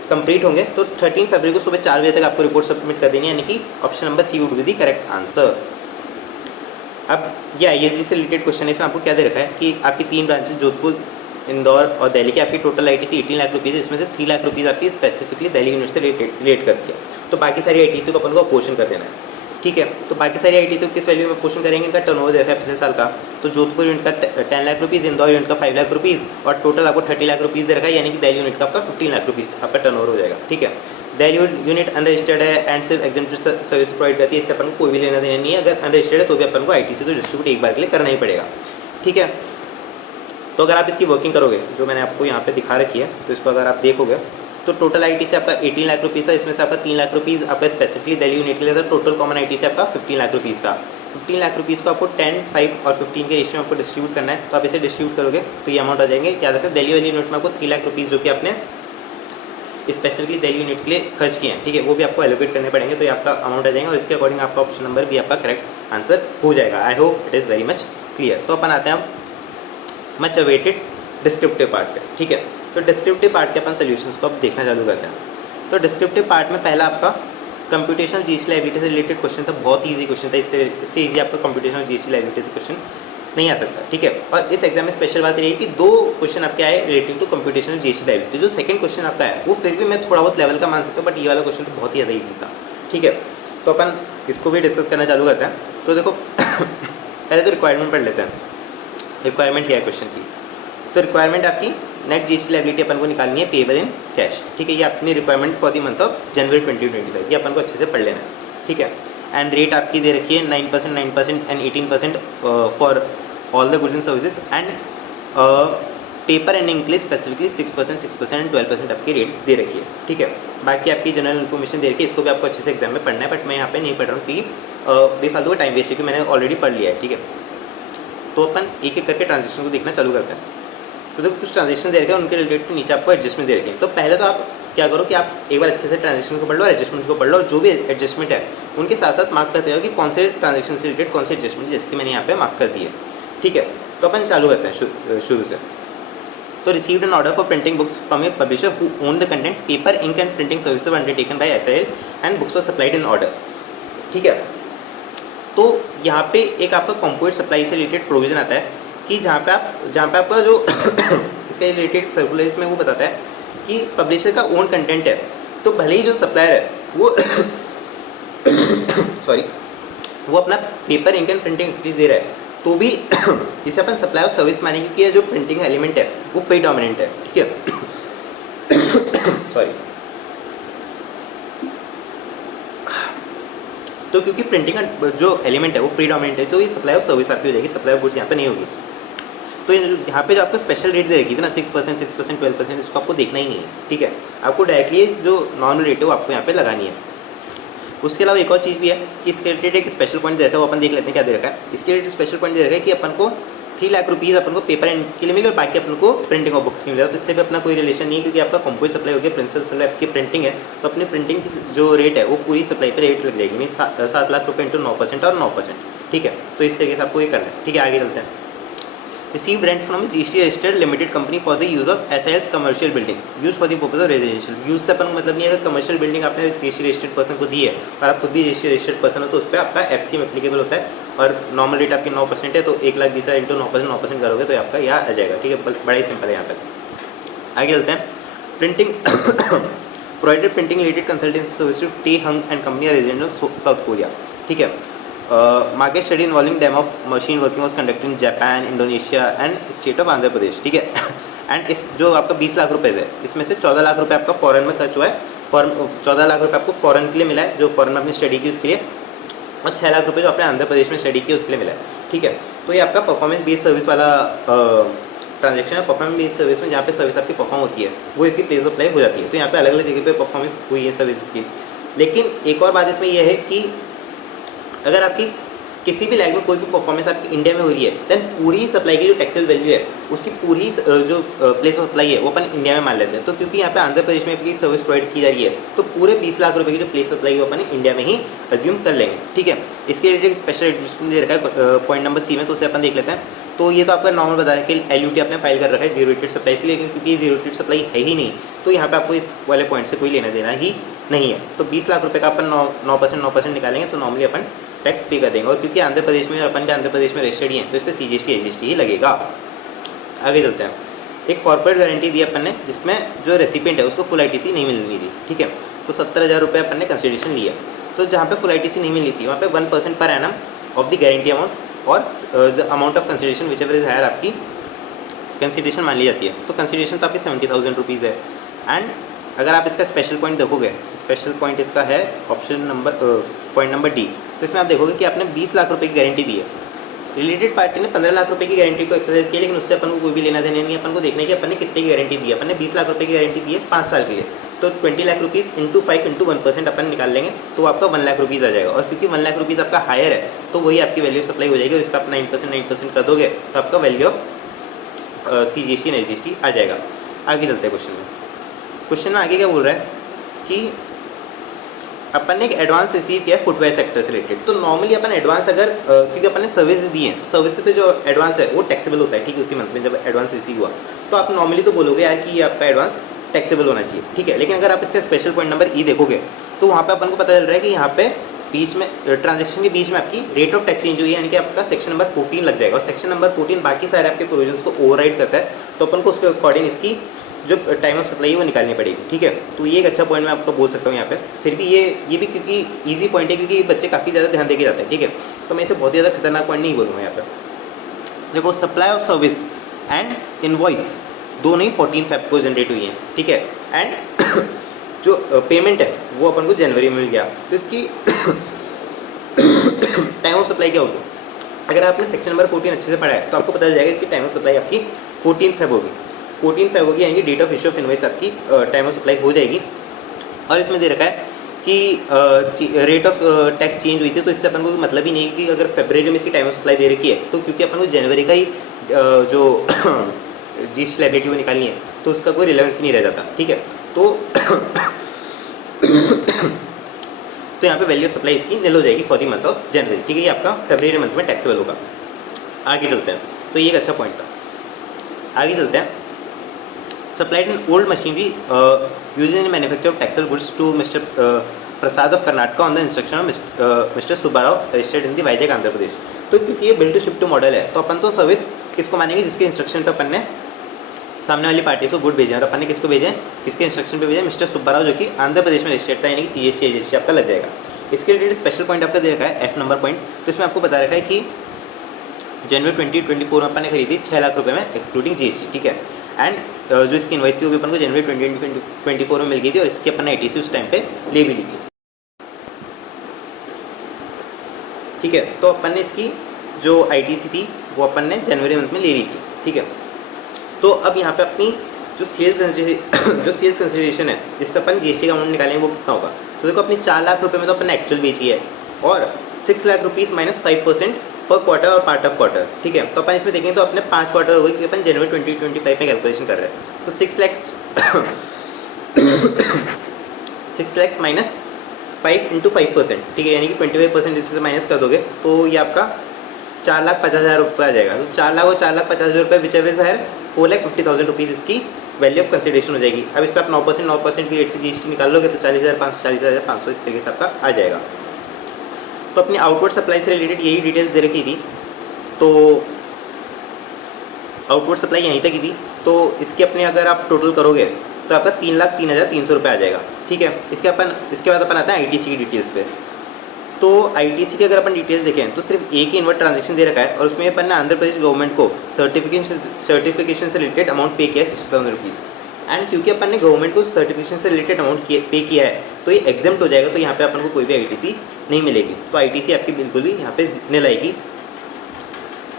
कंप्लीट होंगे। तो 13 फरवरी को सुबह 4 बजे तक आपको रिपोर्ट सबमिट कर देनी है, यानी कि option number C would be the correct answer. अब ये ISG से रिलेटेड क्वेश्चन है, इसमें आपको क्या दे रखा है कि आपकी 3 ब्रांचेज जोधपुर, इंदौर और दिल्ली की, आपकी टोटल ITC 18 लाख रुपीज़ है। इसमें से 3 लाख रुपीज़ आपकी स्पेसिफिकली दिल्ली यूनिट से रिलेट करती है। तो बाकी सारी ITC को अपन को अपोर्शन कर देना है, ठीक है। तो बाकी सारी ITC को किस वैल्यू में अपोर्शन करेंगे? इनका टर्नओवर दे रखा है पिछले साल का। तो जोधपुर यूनिट का 10 लाख रुपीज़, इंदौर यूनिट का 5 लाख रुपीज़ और टोटल आपको 30 लाख रुपीज़ दे रखा है, यानी कि दिल्ली यूनिट का आपका 15 लाख रुपीज़ आपका टर्नओवर हो जाएगा, ठीक है। दिल्ली यूनिट अनरजिस्टर्ड है एंड सिर्फ एग्जेम्प्टेड सर्विस प्रोवाइड करती है, इससे अपन को कोई भी लेना देना नहीं है। अगर अनरजिस्टर्ड है तो भी अपन को ITC तो डिस्ट्रीब्यूट एक बार के लिए करना ही पड़ेगा, ठीक है। तो अगर आप इसकी वर्किंग करोगे, जो मैंने आपको यहाँ पे दिखा रखी है, तो इसको अगर आप देखोगे तो टोटल ITC आपका 18 लाख रुपीज़ था। इसमें से आपका 3 लाख रुपीज़ आपका स्पेसिफिकली दिल्ली यूनिट के लिए था। टोटल कॉमन ITC आपका 15 लाख रुपीज़ था। 15 लाख रुपीज़ को आपको 10, 5 और 15 के रेशियो में आपको डिस्ट्रीब्यूट करना है। तो आप इसे डिस्ट्रीब्यूट करोगे तो ये अमाउंट आ जाएंगे। क्या रखा है? दिल्ली वाली यूनिट में आपको 3 लाख रुपीज़ जो कि आपने स्पेसिफिकली दिल्ली यूनिट के लिए खर्च किए हैं, ठीक है, वो भी आपको एलोकेट करने पड़ेंगे। तो ये आपका अमाउंट आ जाएगा और इसके अकॉर्डिंग आपका ऑप्शन नंबर भी आपका करेक्ट आंसर हो जाएगा। आई hope it is very much clear. तो अपन आते हैं मच अवेटेड डिस्क्रिप्टिव पार्ट पे, ठीक है। तो डिस्क्रिप्टिव पार्ट के अपन सोल्यूशंस को अब देखना चालू करते हैं। तो डिस्क्रिप्टिव पार्ट में पहला आपका कंप्यूटेशनल GST लायबिलिटी से रिलेटेड क्वेश्चन था। बहुत ईजी क्वेश्चन था, इससे ईजी आपका कंप्यूटेशनल GST लायबिलिटी से क्वेश्चन नहीं आ सकता, ठीक है। और इस एग्जाम में स्पेशल बात रही है कि 2 क्वेश्चन आपके आए relating to computational GST liability. जो सेकंड क्वेश्चन आपका है वो फिर भी मैं थोड़ा बहुत लेवल का मान सकता हूँ, बट ये वाला क्वेश्चन तो बहुत ही ज़्यादा ईजी था, ठीक है। तो अपन इसको भी डिस्कस करना चालू करते हैं। तो देखो पहले तो रिक्वायरमेंट पढ़ लेते हैं। रिक्वायरमेंट क्या है क्वेश्चन की? तो रिक्वायरमेंट आपकी नेट GST लायबिलिटी अपन को निकालनी है पेबल इन कैश, ठीक है। ये अपनी requirement for the month of जनवरी 2020 ये अपन को अच्छे से पढ़ लेना है, ठीक है। एंड रेट आपकी दे रखी है 9%, 9% and 18% for all the goods and services and paper and ink specifically 6%, 6% and 12% आपकी रेट दे रखी है, ठीक है। बाकी आपकी जनरल इन्फॉर्मेशन दे रखी है, इसको भी आपको अच्छे से एग्जाम में पढ़ना है, बट मैं यहाँ पे नहीं पढ़ रहा हूँ क्योंकि बेफालतू का टाइम वेस्ट है, क्योंकि मैंने ऑलरेडी पढ़ लिया है, ठीक है। तो अपन एक एक करके ट्रांजेक्शन को देखना चालू करते हैं। तो देखो कुछ ट्रांजेक्शन दे रखे हैं, उनके रिलेटेड नीचे आपको एडजस्टमेंट दे रखे हैं। तो पहले तो आप क्या करो कि आप एक बार अच्छे से ट्रांजेक्शन को पढ़ लो, एडजस्टमेंट को पढ़ लो, और जो भी एडजस्टमेंट है उनके साथ साथ मार्क करते हो कि कौन से ट्रांजेक्शन से रिलेटेड कौन से एडजस्टमेंट, जैसे कि मैंने यहाँ पे मार्क कर दी है, ठीक है। तो अपन चालू करते हैं शुरू से। तो received an order for printing books from a publisher who own the content, paper ink and printing services undertaken by SIL and books were supplied in order, ठीक है। तो यहाँ पे एक आपका कंपोजिट सप्लाई से रिलेटेड प्रोविजन आता है कि जहाँ पे आपका जो इसके रिलेटेड सर्कुलर इसमें वो बताता है कि पब्लिशर का ओन कंटेंट है, तो भले ही जो सप्लायर है वो सॉरी वो अपना paper ink and printing fees दे रहा है, तो भी इसे अपन सप्लाई ऑफ सर्विस मानेंगे कि जो प्रिंटिंग एलिमेंट है वो प्रीडोमिनेंट है, ठीक है। सॉरी। तो क्योंकि प्रिंटिंग का जो एलिमेंट है वो प्रीडोमिनेंट है, तो ये सप्लाई ऑफ सर्विस आपकी हो जाएगी, सप्लाई ऑफ गुड्स यहाँ पे नहीं होगी। तो यहाँ पे जो आपको स्पेशल रेट दे रखी थी ना 6%, 6%, 12%, इसको आपको देखना ही नहीं है, ठीक है। आपको डायरेक्टली जो नॉर्मल रेट है वो आपको यहाँ पे लगानी है। उसके अलावा एक और चीज़ भी है कि इसके रिलेटेड एक स्पेशल पॉइंट दे रखा है, वो अपन देख लेते हैं क्या दे रखा है। इसके रिलेटेड स्पेशल पॉइंट दे रखा है कि अपन को 3 लाख रुपीज़ अपन को पेपर एंड के लिए मिले और बाकी अपन को प्रिंटिंग ऑफ बुक्स के मिले। तो इससे भी अपना कोई रिलेशन नहीं है, क्योंकि आपका कंपोजिट सप्लाई हो गया, प्रिंसिपल सप्लाई आपकी प्रिंटिंग है, तो अपनी प्रिंटिंग की जो रेट है वो पूरी सप्लाई पर रेट लग जाएगी, 7 लाख रुपये इंटू 9% और 9%, ठीक है। तो इस तरीके से आपको ये करना है, ठीक है। आगे चलते हैं। Received rent from GST registered limited company for the use of SIL's commercial building used for the purpose of residential use। से अपन मतलब नहीं है, अगर कमर्शियल बिल्डिंग आपने GST रजिस्टर्ड पर्सन को दी है और आप खुद भी GST रजिस्टर्ड पर्सन हो तो उस पर आपका FCM एप्लीकेबल होता है, और नॉर्मल रेट आपकी 9% है, तो 1,20,000 इंटू 9% करोगे तो आपका यहाँ आ जाएगा, ठीक है। बड़ा ही सिंपल है यहाँ तक। आगे चलते हैं। Printing provided printing related consultancy service to T Hung and company resident of South Korea, ठीक है। Market study involving demo of machine working was conducted in Japan, Indonesia and state of Andhra Pradesh, ठीक है। एंड इस जो आपका 20 लाख रुपये है, इसमें से 14 लाख रुपये आपका फॉरेन में खर्च हुआ है, 14 लाख रुपये आपको फॉरेन के लिए मिला है, जो फॉरेन में अपनी स्टडी की उसके लिए, और 6 लाख रुपये जो आपने आंध्र प्रदेश में स्टडी की उसके लिए मिला है, ठीक है। तो ये आपका परफॉर्मेंस बेस्ड सर्विस वाला ट्रांजेक्शन है। परफॉर्मेंस बेस्ड सर्विस में जहाँ पे सर्विस आपकी परफॉर्म होती है वो इसकी प्लेस ऑफ प्ले हो जाती है। तो यहाँ पे अलग अलग जगह पे परफॉर्मेंस हुई है सर्विस की। लेकिन एक और बात इसमें यह है कि अगर आपकी किसी भी लैग में कोई भी परफॉर्मेंस आपकी इंडिया में हो रही है, देन पूरी सप्लाई की जो टैक्सेबल वैल्यू है उसकी पूरी जो प्लेस ऑफ सप्लाई है वो अपन इंडिया में मान लेते हैं। तो क्योंकि यहाँ पे आंध्र प्रदेश में आपकी सर्विस प्रोवाइड की जा रही है तो पूरे 20 लाख रुपए की जो प्लेस ऑफ सप्लाई है वो अपन इंडिया में ही अज्यूम कर लेंगे, ठीक है। इसके रिलेटेड एक स्पेशल एडिशन दे रखा है पॉइंट नंबर सी में, तो उसे अपन देख लेते हैं। तो ये तो आपका नॉर्मल बता रहा है कि LUT आपने फाइल कर रखा है जीरो रेटेड सप्लाई से, लेकिन क्योंकि जीरो रेटेड सप्लाई है ही नहीं तो यहाँ पे आपको इस वाले पॉइंट से कोई लेना देना ही नहीं है। तो 20 लाख रुपए का अपन 9% निकालेंगे तो नॉर्मली अपन टैक्स पे कर देंगे। और क्योंकि आंध्र प्रदेश में और अपन भी आंध्र प्रदेश में रजिस्टर्ड ही हैं तो इस पर CGST SGST ही लगेगा। आगे चलते हैं। एक कॉर्पोरेट गारंटी दी अपन ने जिसमें जो रेसिपिएंट है उसको फुल ITC नहीं मिलनी थी, ठीक है। तो 70,000 रुपये अपन ने कंसिडरेशन लिया। तो जहाँ पे फुल ITC नहीं मिली थी वहाँ पे 1% per annum of the guarantee amount और the amount of consideration whichever is higher आपकी कंसिडरेशन मान ली जाती है। तो कंसिडरेशन तो आपकी 70,000 रुपीज़ है। एंड अगर आप इसका स्पेशल पॉइंट देखोगे, स्पेशल पॉइंट इसका है option number point number D, तो इसमें आप देखोगे कि आपने 20 लाख रुपए की गारंटी दी है, रिलेटेड पार्टी ने 15 लाख रुपए की गारंटी को एक्सरसाइज किया, लेकिन उससे अपन को कोई भी लेना देना नहीं। अपन को देखना है कि अपन ने कितने की गारंटी दी है। अपन ने 20 लाख रुपए की गारंटी दी है 5 साल के लिए, तो 20 लाख रुपीज़ इंटू 5 इंटू 1% अपन निकाल लेंगे तो आपका 1 लाख रुपीज़ आ जाएगा। और क्योंकि 1 लाख रुपीज़ आपका हायर है तो वही आपकी वैल्यू सप्लाई हो जाएगी और इस पर आप 9% कर दोगे तो आपका value of CGST and SGST आ जाएगा। आगे चलते हैं क्वेश्चन में। क्वेश्चन में आगे क्या बोल रहा है कि अपन ने एक एडवांस रिसीव किया है फुटवेयर सेक्टर से रिलेटेड। तो नॉर्मली अपन एडवांस अगर क्योंकि अपन ने सर्विस दी है तो सर्विस पे जो एडवांस है वो टैक्सेबल होता है, ठीक है। उसी मंथ में जब एडवांस रिसीव हुआ तो आप नॉर्मली तो बोलोगे यार कि ये आपका एडवांस टैक्सेबल होना चाहिए, ठीक है। लेकिन अगर आप इसका स्पेशल पॉइंट नंबर ई देखोगे तो वहाँ पे अपन को पता चल रहा है कि यहाँ पे बीच में ट्रांजेक्शन के बीच में आपकी रेट ऑफ टैक्स चेंज हुई है, यानी कि आपका सेक्शन नंबर 14 लग जाएगा। और सेक्शन नंबर 14 बाकी सारे आपके प्रोविजंस को ओवरराइड करता है, तो अपन को उसके अकॉर्डिंग इसकी जो टाइम ऑफ सप्लाई है वो निकालनी पड़ेगी, ठीक है। तो ये एक अच्छा पॉइंट मैं आपको बोल सकता हूँ यहाँ पे। फिर भी ये भी क्योंकि ईजी पॉइंट है, क्योंकि बच्चे काफ़ी ज़्यादा ध्यान देके जाते हैं, ठीक है। तो मैं इसे बहुत ज़्यादा खतरनाक पॉइंट नहीं बोलूँगा यहाँ पे। देखो supply of service and invoice दोनों ही 14 फेब को जनरेट हुई हैं, ठीक है। एंड जो पेमेंट है वो अपन को जनवरी में मिल गया, तो इसकी टाइम ऑफ सप्लाई क्या होगी। अगर आपने सेक्शन नंबर 14 अच्छे से पढ़ा है तो आपको पता चल जाएगा इसकी टाइम ऑफ सप्लाई आपकी 14 फेब होगी। 14 फेब होगी, यानी कि date of issue of invoice आपकी टाइम ऑफ सप्लाई हो जाएगी। और इसमें दे रखा है कि रेट ऑफ टैक्स चेंज हुई थी, तो इससे अपन को मतलब ही नहीं कि अगर फरवरी में इसकी टाइम ऑफ सप्लाई दे रखी है तो क्योंकि अपन को जनवरी का ही जो GST लायबिलिटी वो निकालनी है तो उसका कोई रिलेवेंस नहीं रह जाता, ठीक है। तो तो यहाँ पे वैल्यू ऑफ सप्लाई इसकी निल हो जाएगी फॉर द मंथ ऑफ जनवरी, ठीक है। ये आपका फरवरी मंथ में टैक्सेबल होगा। आगे चलते हैं, तो ये एक अच्छा पॉइंट था। आगे चलते हैं। Supplied an old machinery using in manufacture of taxable goods to mister Prasad of Karnataka on the instruction of mister Subbarao registered in the Vizag Andhra Pradesh. तो क्योंकि ये bill to ship to model है तो अपन तो सर्विस किसको मानेंगे, जिसके इंस्ट्रक्शन पे अपन ने सामने वाली पार्टी को गुड भेजे और अपन ने किसको भेजे, किसके इंस्ट्रक्शन पे भेजे, मिस्टर सुब्बाराव जो कि आंध्र प्रदेश में रजिस्टर्ड था, यानी कि CGST SGST आपका लग जाएगा। इसके रिलेटेड स्पेशल पॉइंट आपका दे रखा है F नंबर पॉइंट। तो इसमें आपको बता रखा है कि जनवरी 2024 में अपन ने खरीदी 6 लाख रुपये में एक्सक्लूडिंग GST, ठीक है। एंड जो इसकी इनवॉइस थी वो भी अपन को जनवरी 2024 में मिल गई थी और इसकी अपन ने ITC उस टाइम पे ले भी ली थी, ठीक है। तो अपन ने इसकी जो ITC थी वो अपन ने जनवरी मंथ में ले ली थी, ठीक है। तो अब यहाँ पे अपनी जो सेल्स कंसिडरेशन है जिस पे अपन GST का अमाउंट निकालेंगे वो कितना होगा। तो देखो अपनी 4 लाख रुपये में तो अपन ने एक्चुअल बेची है और 6 लाख रुपीज़ माइनस 5% पर क्वार्टर और पार्ट ऑफ क्वार्टर, ठीक है। तो अपन इसमें देखेंगे तो अपने 5 क्वार्टर हो गए क्योंकि अपन जनवरी 2025 में कैलकुलेशन कर रहे हैं। तो 6 लाख माइनस 5 इंटू 5%, ठीक है, यानी कि 25% इससे माइनस कर दोगे तो ये आपका 4,50,000 रुपये आ जाएगा। तो 4 लाख और 4,50,000 रुपये whichever is higher 4,50,000 rupees इसकी वैल्यू ऑफ कंसिडरेशन हो जाएगी। अब इस पर आप 9% की रेट से GST निकाल लोगे तो 40,500 इस तरीके से आपका आ जाएगा। तो अपनी आउटवर्ड सप्लाई से रिलेटेड यही डिटेल्स दे रखी थी। तो आउटवर्ड सप्लाई यहीं तक की थी। तो इसके अपने अगर आप टोटल करोगे तो आपका 3,03,300 रुपये आ जाएगा, ठीक है। इसके बाद अपन आता है ITC की डिटेल्स पे। तो ITC की अगर अपन डिटेल्स देखें तो सिर्फ एक ही इनवर्ट ट्रांजेक्शन दे रखा है और उसमें अपन ने आंध्र प्रदेश गवर्नमेंट को सर्टिफिकेशन से रिलेटेड अमाउंट पे किया है 60,000 रुपीज़। एंड क्योंकि अपन ने गवर्नमेंट को सर्टिफिकेशन से रिलेटेड अमाउंट पे किया है तो ये एग्जाम्प्ट हो जाएगा, तो यहाँ पे अपन को कोई भी ITC नहीं मिलेगी। तो ITC आपकी बिल्कुल भी यहाँ पे निल आएगी।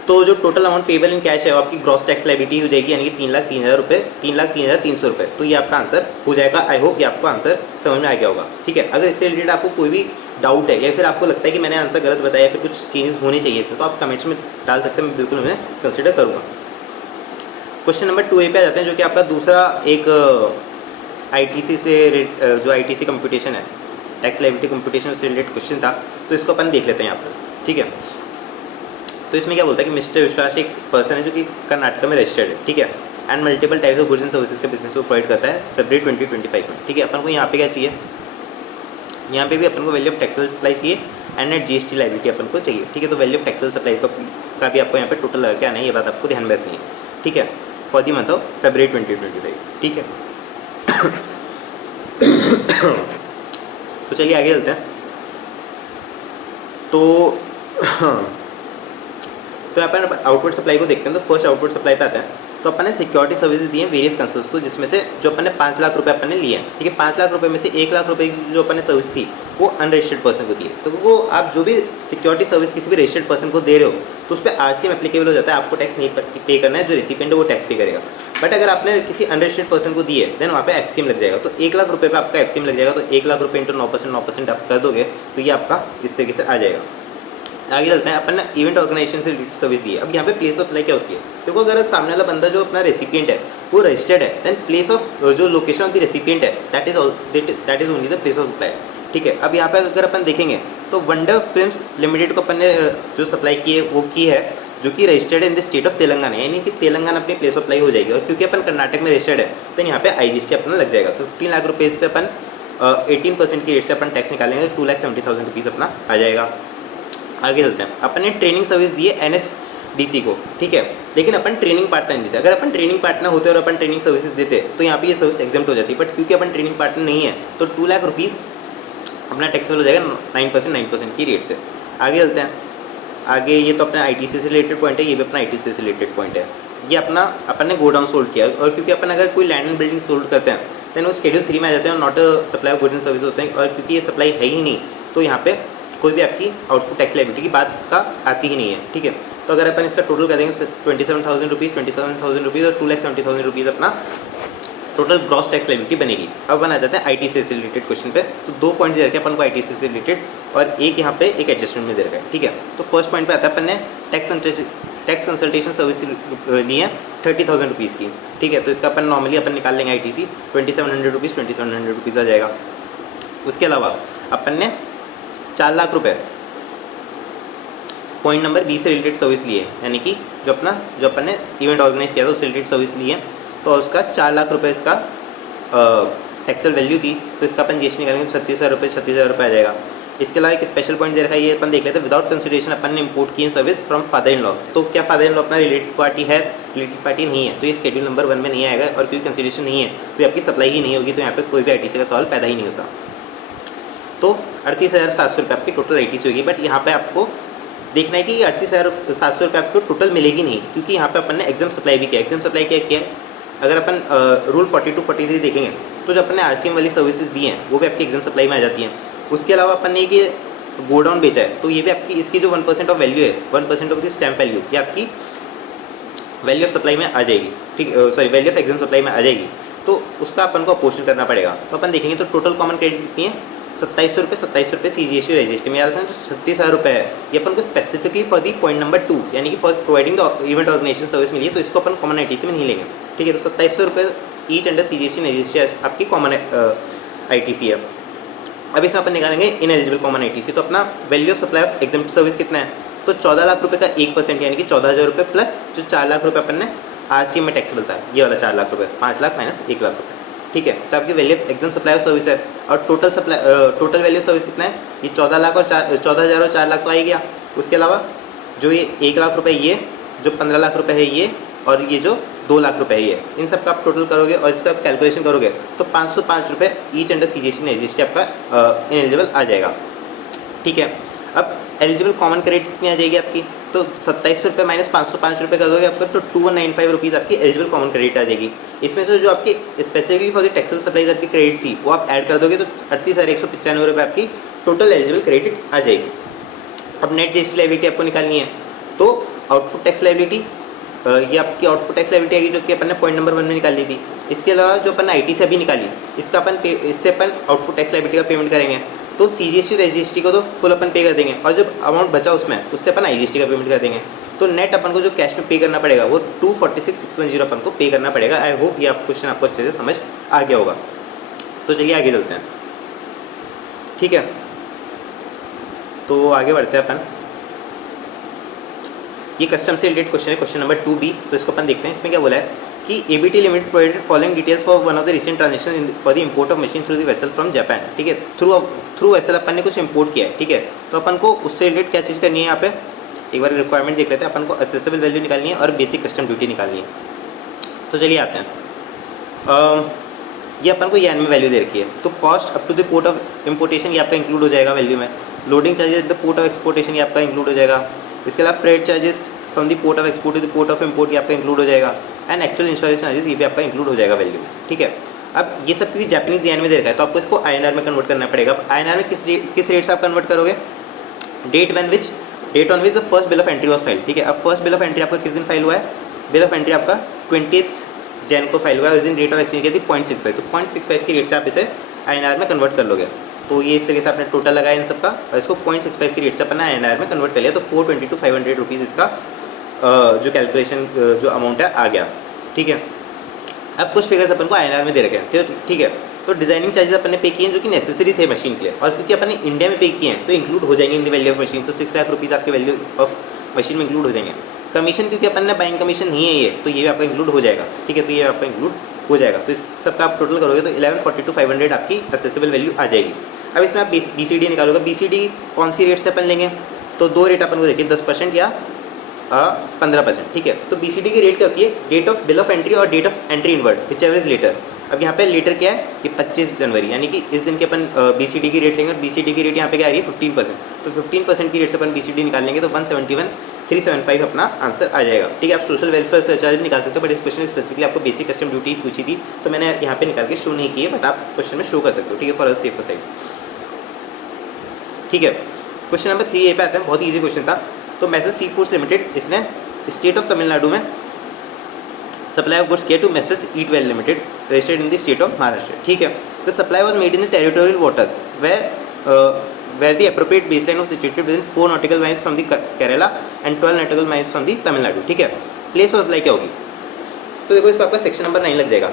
तो जो total amount payable in cash है वो आपकी ग्रॉस टैक्स लायबिलिटी हो जाएगी, यानी कि 3,03,000 रुपये, 3,03,300 रुपये। तो ये आपका आंसर हो जाएगा। आई होप ये आपको आंसर समझ में आ गया होगा, ठीक है। अगर इससे रिलेटेड आपको कोई भी डाउट है या फिर आपको लगता है कि मैंने आंसर गलत बताया या फिर कुछ चेंजेस होने चाहिए इसमें, तो आप कमेंट्स में डाल सकते हैं, मैं बिल्कुल उन्हें कंसिडर करूँगा। क्वेश्चन नंबर 2A पे आ जाते हैं, जो कि आपका दूसरा एक आईटीसी से जो आईटीसी कंप्यूटेशन है, टैक्स लायबिलिटी कंप्यूटेशन से रिलेटेड क्वेश्चन था, तो इसको अपन देख लेते हैं यहाँ पर। ठीक है, तो इसमें क्या बोलता है कि मिस्टर विश्वास एक पर्सन है जो कि कर्नाटक में रजिस्टर्ड है। ठीक है, and multiple types of goods and services का बिजनेस को प्रोवाइड करता है फरवरी 2025 में। ठीक है, अपन को यहाँ पे क्या चाहिए, यहाँ पे भी अपन को वैल्यू ऑफ टैक्सेबल सप्लाई चाहिए एंड नेट जीएसटी लायबिलिटी अपन को चाहिए। ठीक है, तो वैल्यू ऑफ टैक्सेबल सप्लाई का भी आपको यहाँ पे टोटल लगा के आना है, ये बात आपको ध्यान में रखनी है। ठीक है, for the month of February 2025। ठीक है तो चलिए आगे चलते हैं। तो यहाँ पर आउटपुट सप्लाई को देखते हैं। तो फर्स्ट आउटपुट सप्लाई पे आता है, तो अपन ने सिक्योरिटी सर्विसेज दी हैं वेरियस कंसर्न्स को, जिसमें से जो अपन ने 5 लाख रुपए अपन ने लिए हैं। ठीक है, 5 लाख रुपए में से 1 लाख रुपए की जो अपन ने सर्विस थी वो अनरजिस्टर्ड पर्सन को दी है। तो वो आप जो भी सिक्योरिटी सर्विस किसी भी रजिस्टर्ड पर्सन को दे रहे हो तो उस पर आरसीएम एप्लीकेबल हो जाता है, आपको टैक्स नहीं पे करना है, जो रेसिपिएंट है वो टैक्स पे करेगा। बट अगर आपने किसी अनरजिस्टर्ड पर्सन को दी है देन वहाँ पे एफसीएम लग जाएगा। तो 1 लाख रुपये पे आपका एफसीएम लग जाएगा। तो 1 लाख रुपये इंटू 9% आप कर दोगे तो ये आपका इस तरीके से आ जाएगा। आगे चलते हैं, अपन ने इवेंट ऑर्गेनाइजेशन से सर्विस दी है। अब यहाँ पे प्लेस ऑफ सप्लाई क्या होती है, देखो अगर सामने वाला बंदा जो अपना रेसिपिएंट है वो रजिस्टर्ड है, देन प्लेस ऑफ जो लोकेशन ऑफ द रेसिपिएंट है that is only the place of supply. ठीक है, अब यहाँ पे अगर अपन देखेंगे तो वंडर फिल्म्स लिमिटेड को अपन ने जो सप्लाई की है वो की है, जो कि रजिस्टर्ड है इन द स्टेट ऑफ तेलंगाना, यानी कि तेलंगाना अपनी प्लेस ऑफ सप्लाई हो जाएगी। और क्योंकि अपन कर्नाटक में रजिस्टर्ड है तो यहाँ पे आईजीएसटी अपना लग जाएगा। तो 15 लाख रुपये पे अपन 18% की रेट से अपन टैक्स निकालेंगे, 2,70,000 रुपीज़ अपना आ जाएगा। आगे चलते हैं, अपन ने ट्रेनिंग सर्विस दी है एनएसडीसी को। ठीक है, लेकिन अपन ट्रेनिंग पार्टनर नहीं थे। अगर अपन ट्रेनिंग पार्टनर होते और अपन ट्रेनिंग सर्विसेज देते तो यहाँ पे ये सर्विस एग्जेम्प्ट हो जाती, बट क्योंकि अपन ट्रेनिंग पार्टनर नहीं है तो 2 लाख रुपीज़ अपना टैक्सेबल हो जाएगा 9% की रेट से। आगे चलते हैं, आगे ये तो अपना आईटीसी से रिलेटेड पॉइंट है, ये भी अपना आईटीसी से रिलेटेड पॉइंट है। ये अपना अपन ने गोडाउन सोल्ड किया, और क्योंकि अपन अगर कोई लैंड एंड बिल्डिंग सोल्ड करते हैं देन वो शेड्यूल 3 में आ जाते हैं और not supply of goods and service होते हैं। और क्योंकि ये सप्लाई है ही नहीं तो यहाँ पे कोई भी आपकी आउटपुट टैक्स लायबिलिटी की बात का आती ही नहीं है। ठीक है, तो अगर अपन इसका टोटल कर देंगे 27,000 रुपीज़ और 2,70,000 रुपीज़ अपना टोटल ग्रॉस टैक्स लायबिलिटी बनेगी। अब अपन आ जाते हैं आईटीसी से रिलेटेड क्वेश्चन पे। तो 2 पॉइंट दे रखे अपन को आईटीसी से रिलेटेड और एक यहाँ पे एक एडजस्टमेंट में दे रखा है। ठीक है, तो फर्स्ट पॉइंट पे आता है अपन ने टैक्स कंसल्टेशन सर्विस ली है 30,000 रुपीज़ की। ठीक है, तो इसका अपन नॉर्मली अपन निकाल लेंगे आईटीसी 2700 रुपीज़ आ जाएगा। उसके अलावा अपन ने 4 लाख रुपए पॉइंट नंबर बी से रिलेटेड सर्विस लिए, यानी कि जो अपन ने इवेंट ऑर्गेनाइज किया था उससे रिलेटेड सर्विस ली है, तो उसका 4 लाख रुपए इसका टैक्सल वैल्यू थी। तो इसका अपन जीएसटी निकालेंगे तो 36,000 रुपये आ जाएगा। इसके अलावा एक स्पेशल पॉइंट दे रखा है, ये अपन देख लेते हैं। विदाउट कंसिडरेशन अपन ने इंपोर्ट की है service from father in law. तो क्या फादर इन लॉ अपना रिलेटेड पार्टी है? रिलेटेड पार्टी नहीं है, तो ये शेड्यूल नंबर 1 में नहीं आएगा। और क्योंकि कंसिडरेशन नहीं है तो ये आपकी सप्लाई ही नहीं होगी, तो यहाँ पे कोई भी आईटीसी का सवाल पैदा ही नहीं होता। तो 38,700 रुपये आपकी टोटल आईटीसी होगी। बट यहाँ पे आपको देखना है कि 38,700 रुपये आपको टोटल मिलेगी नहीं, क्योंकि यहाँ पे अपन ने एग्जाम सप्लाई भी किया। एग्जाम सप्लाई क्या किया है, अगर अपन रूल 42, 43 देखेंगे तो जो अपन ने आरसीएम वाली सर्विसेज दी हैं वो भी आपकी एग्जाम सप्लाई में आ जाती हैं। उसके अलावा अपन ने ये गोडाउन बेचा है तो ये भी आपकी इसकी जो 1% ऑफ वैल्यू है, 1% ऑफ द स्टैम्प वैल्यू, ये आपकी वैल्यू ऑफ सप्लाई में आ जाएगी। ठीक, sorry value of exempt supply में आ जाएगी, तो उसका अपन को अपोर्शन करना पड़ेगा। तो अपन देखेंगे तो टोटल कॉमन क्रेडिट कितनी है, 2700 रुपये सीजीएसटी रजिस्ट्री में। याद रखना जो 36,000 रुपये है ये अपन को specifically for the point number 2 यानी कि for providing the event organisation service मिली है, तो इसको अपन कॉमन आईटीसी में नहीं लेंगे। ठीक है, तो 2700 रुपये ईच अंडर सीजीएसटी रजिस्ट्री आपकी कॉमन आईटीसी है। अब इसमें अपन निकालेंगे इन एलिजिबल कॉमन आईटीसी। तो अपना value of supply of exempt service कितना है, तो 14 लाख रुपये का 1% यानी कि 14,000 रुपये प्लस जो 4 लाख रुपये अपन ने आरसीएम में टैक्सेबल था, ये वाला 4 लाख रुपये, 5 लाख माइनस 1 लाख रुपये। ठीक है, तो आपकी value of exempt supply of service है। और टोटल वैल्यू ऑफ सर्विस कितना है, ये 14,000 और 4 लाख तो आ ही गया। उसके अलावा जो ये 1 लाख रुपये, ये जो 15 लाख रुपये है ये, और ये जो 2 लाख रुपये है ये, इन सब का आप टोटल करोगे और इसका आप कैलकुलेशन करोगे तो 505 रुपये ईच अंडर सीजीएसटी एसजीएसटी आपका इनएलिजिबल आ जाएगा। ठीक है, अब एलिजिबल कॉमन क्रेडिट कितनी आ जाएगी आपकी, तो 2700 रुपये माइनस 505 रुपये कर दोगे आपका तो 2195 रुपीज़ आपकी एलिजिबल कॉमन क्रेडिट आ जाएगी। इसमें से जो आपकी specifically for the taxable supplies आपकी क्रेडिट थी वो आप ऐड कर दोगे तो 38,195 रुपये आपकी टोटल एलिजिबल क्रेडिट आ जाएगी। अब नेट जीएसटी लायबिलिटी आपको निकालनी है, तो आउटपुट टैक्स लायबिलिटी ये आपकी आउटपुट टैक्स लायबिलिटी आएगी जो कि अपन ने पॉइंट नंबर 1 में निकाली थी। इसके अलावा जो अपन आईटी से अभी निकाली इसका अपन इससे अपन आउटपुट टैक्स लायबिलिटी का पेमेंट करेंगे। तो CGST और SGST को तो फुल अपन पे कर देंगे, और जो अमाउंट बचा उससे अपन IGST का पेमेंट कर देंगे। तो नेट अपन को जो कैश में पे करना पड़ेगा वो 246,610 अपन को पे करना पड़ेगा। आई होप ये क्वेश्चन आपको अच्छे से समझ आ गया होगा। तो चलिए आगे चलते हैं, ठीक है। तो आगे बढ़ते हैं अपन, ये कस्टम से रिलेटेड क्वेश्चन है, क्वेश्चन नंबर 2B। तो इसको अपन देखते हैं। इसमें क्या बोला है कि ABT limited provided following details for one of the recent transaction for the import of machine through the vessel from Japan, ठीक है। थ्रू वेसल अपन ने कुछ इंपोर्ट किया है, ठीक है। तो अपन को उससे रिलेटेड क्या चीज़ करनी है, यहाँ पे एक बार रिक्वायरमेंट देख लेते हैं। अपन को असेसेबल वैल्यू निकालनी है और बेसिक कस्टम ड्यूटी निकालनी है। तो चलिए आते हैं, ये अपन को येन में वैल्यू दे रखी है। तो cost up to the port of importation ये आपका इंक्लूड हो जाएगा वैल्यू में। Loading charges the port of exportation ये आपका इंक्लूड हो जाएगा। इसके अलावा freight charges from the port of export to the port of import ये आपका इंक्लूड हो जाएगा। एंड एक्चुअल इंश्योरेंस चार्जेस ये भी आपका इंक्लूड हो जाएगा वैल्यू में, ठीक है। अब ये सब क्योंकि जापानीज येन में दे रखा है तो आपको इसको INR में कन्वर्ट करना पड़ेगा। अब INR में किस रेट से आप कन्वर्ट करोगे, date on which the first bill of entry was file, ठीक है। अब फर्स्ट बिल ऑफ एंट्री आपका किस दिन फाइल हुआ है, बिल ऑफ एंट्री आपका 20 जैन को फाइल हुआ है। उस दिन रेट ऑफ एक्सचेंज की थी 0.65, तो 0.65 की रेट से आप इसे INR में कन्वर्ट कर लोगे। तो ये इस तरीके से आपने टोटल लगाया इन सबका, और इसको 0.65 की रेट से अपना INR में कन्वर्ट कर लिया। तो 420 to 500 रुपीज़ इसका जो कैलकुलेशन जो अमाउंट है आ गया, ठीक है। अब कुछ फिगर्स अपन को INR में दे रखे हैं, ठीक है। तो डिजाइनिंग चार्जेस अपन ने पे किए हैं जो कि नेसेसरी थे मशीन के लिए, और क्योंकि अपन ने इंडिया में पे किए हैं तो इंक्लूड हो जाएंगे in the value of machine. तो 6 लाख रुपीज़ आपके वैल्यू ऑफ मशीन में इंक्लूड हो जाएंगे। कमीशन क्योंकि अपन ने बाइंग कमीशन नहीं है ये, तो ये आपका इंक्लूड हो जाएगा, ठीक है। तो ये आपका इंक्लूड हो जाएगा। तो इस सबका आप टोटल करोगे तो 1140 to 500 आपकी असेसेबल वैल्यू आ जाएगी। अब इसमें आप BCD निकालोगे। BCD कौन सी रेट से अपन लेंगे, तो दो रेट अपन को देखिए, 10% या 15%, ठीक है। तो BCD की रेट क्या होती है, date of bill of entry और date of entry inward whichever is later. अब यहाँ पे लेटर क्या है, ये 25 जनवरी, यानी कि इस दिन के अपन BCD की रेट लेंगे। और BCD की रेट यहाँ पे क्या आ रही है 15%, तो 15% की रेट से अपन BCD निकाल लेंगे तो 171,375 अपना आंसर आ जाएगा, ठीक है। आप सोशल वेलफेयर सरचार्ज भी निकाल सकते हो, बट इस क्वेश्चन में स्पेसिफिकली आपको बेसिक कस्टम ड्यूटी पूछी थी तो मैंने यहाँ पे निकाल के शो नहीं की है, बट आप क्वेश्चन में शो कर सकते हो, ठीक है, फॉर अ सेफर साइड, ठीक है। क्वेश्चन नंबर 3 पे आते हैं, बहुत ईजी क्वेश्चन था। तो मैसेज सी फूड्स लिमिटेड, इसने स्टेट ऑफ तमिलनाडु में सप्लाई ऑफ गुड्स किया to messrs eat well limited registered in the state of Maharashtra, ठीक है। The supply was made in the territorial waters where the appropriate baseline was situated within 4 nautical miles from the Kerala and 12 nautical miles from the Tamil Nadu, ठीक है। प्लेस ऑफ सप्लाई क्या होगी, तो देखो इस पर आपका सेक्शन नंबर 9 लग जाएगा।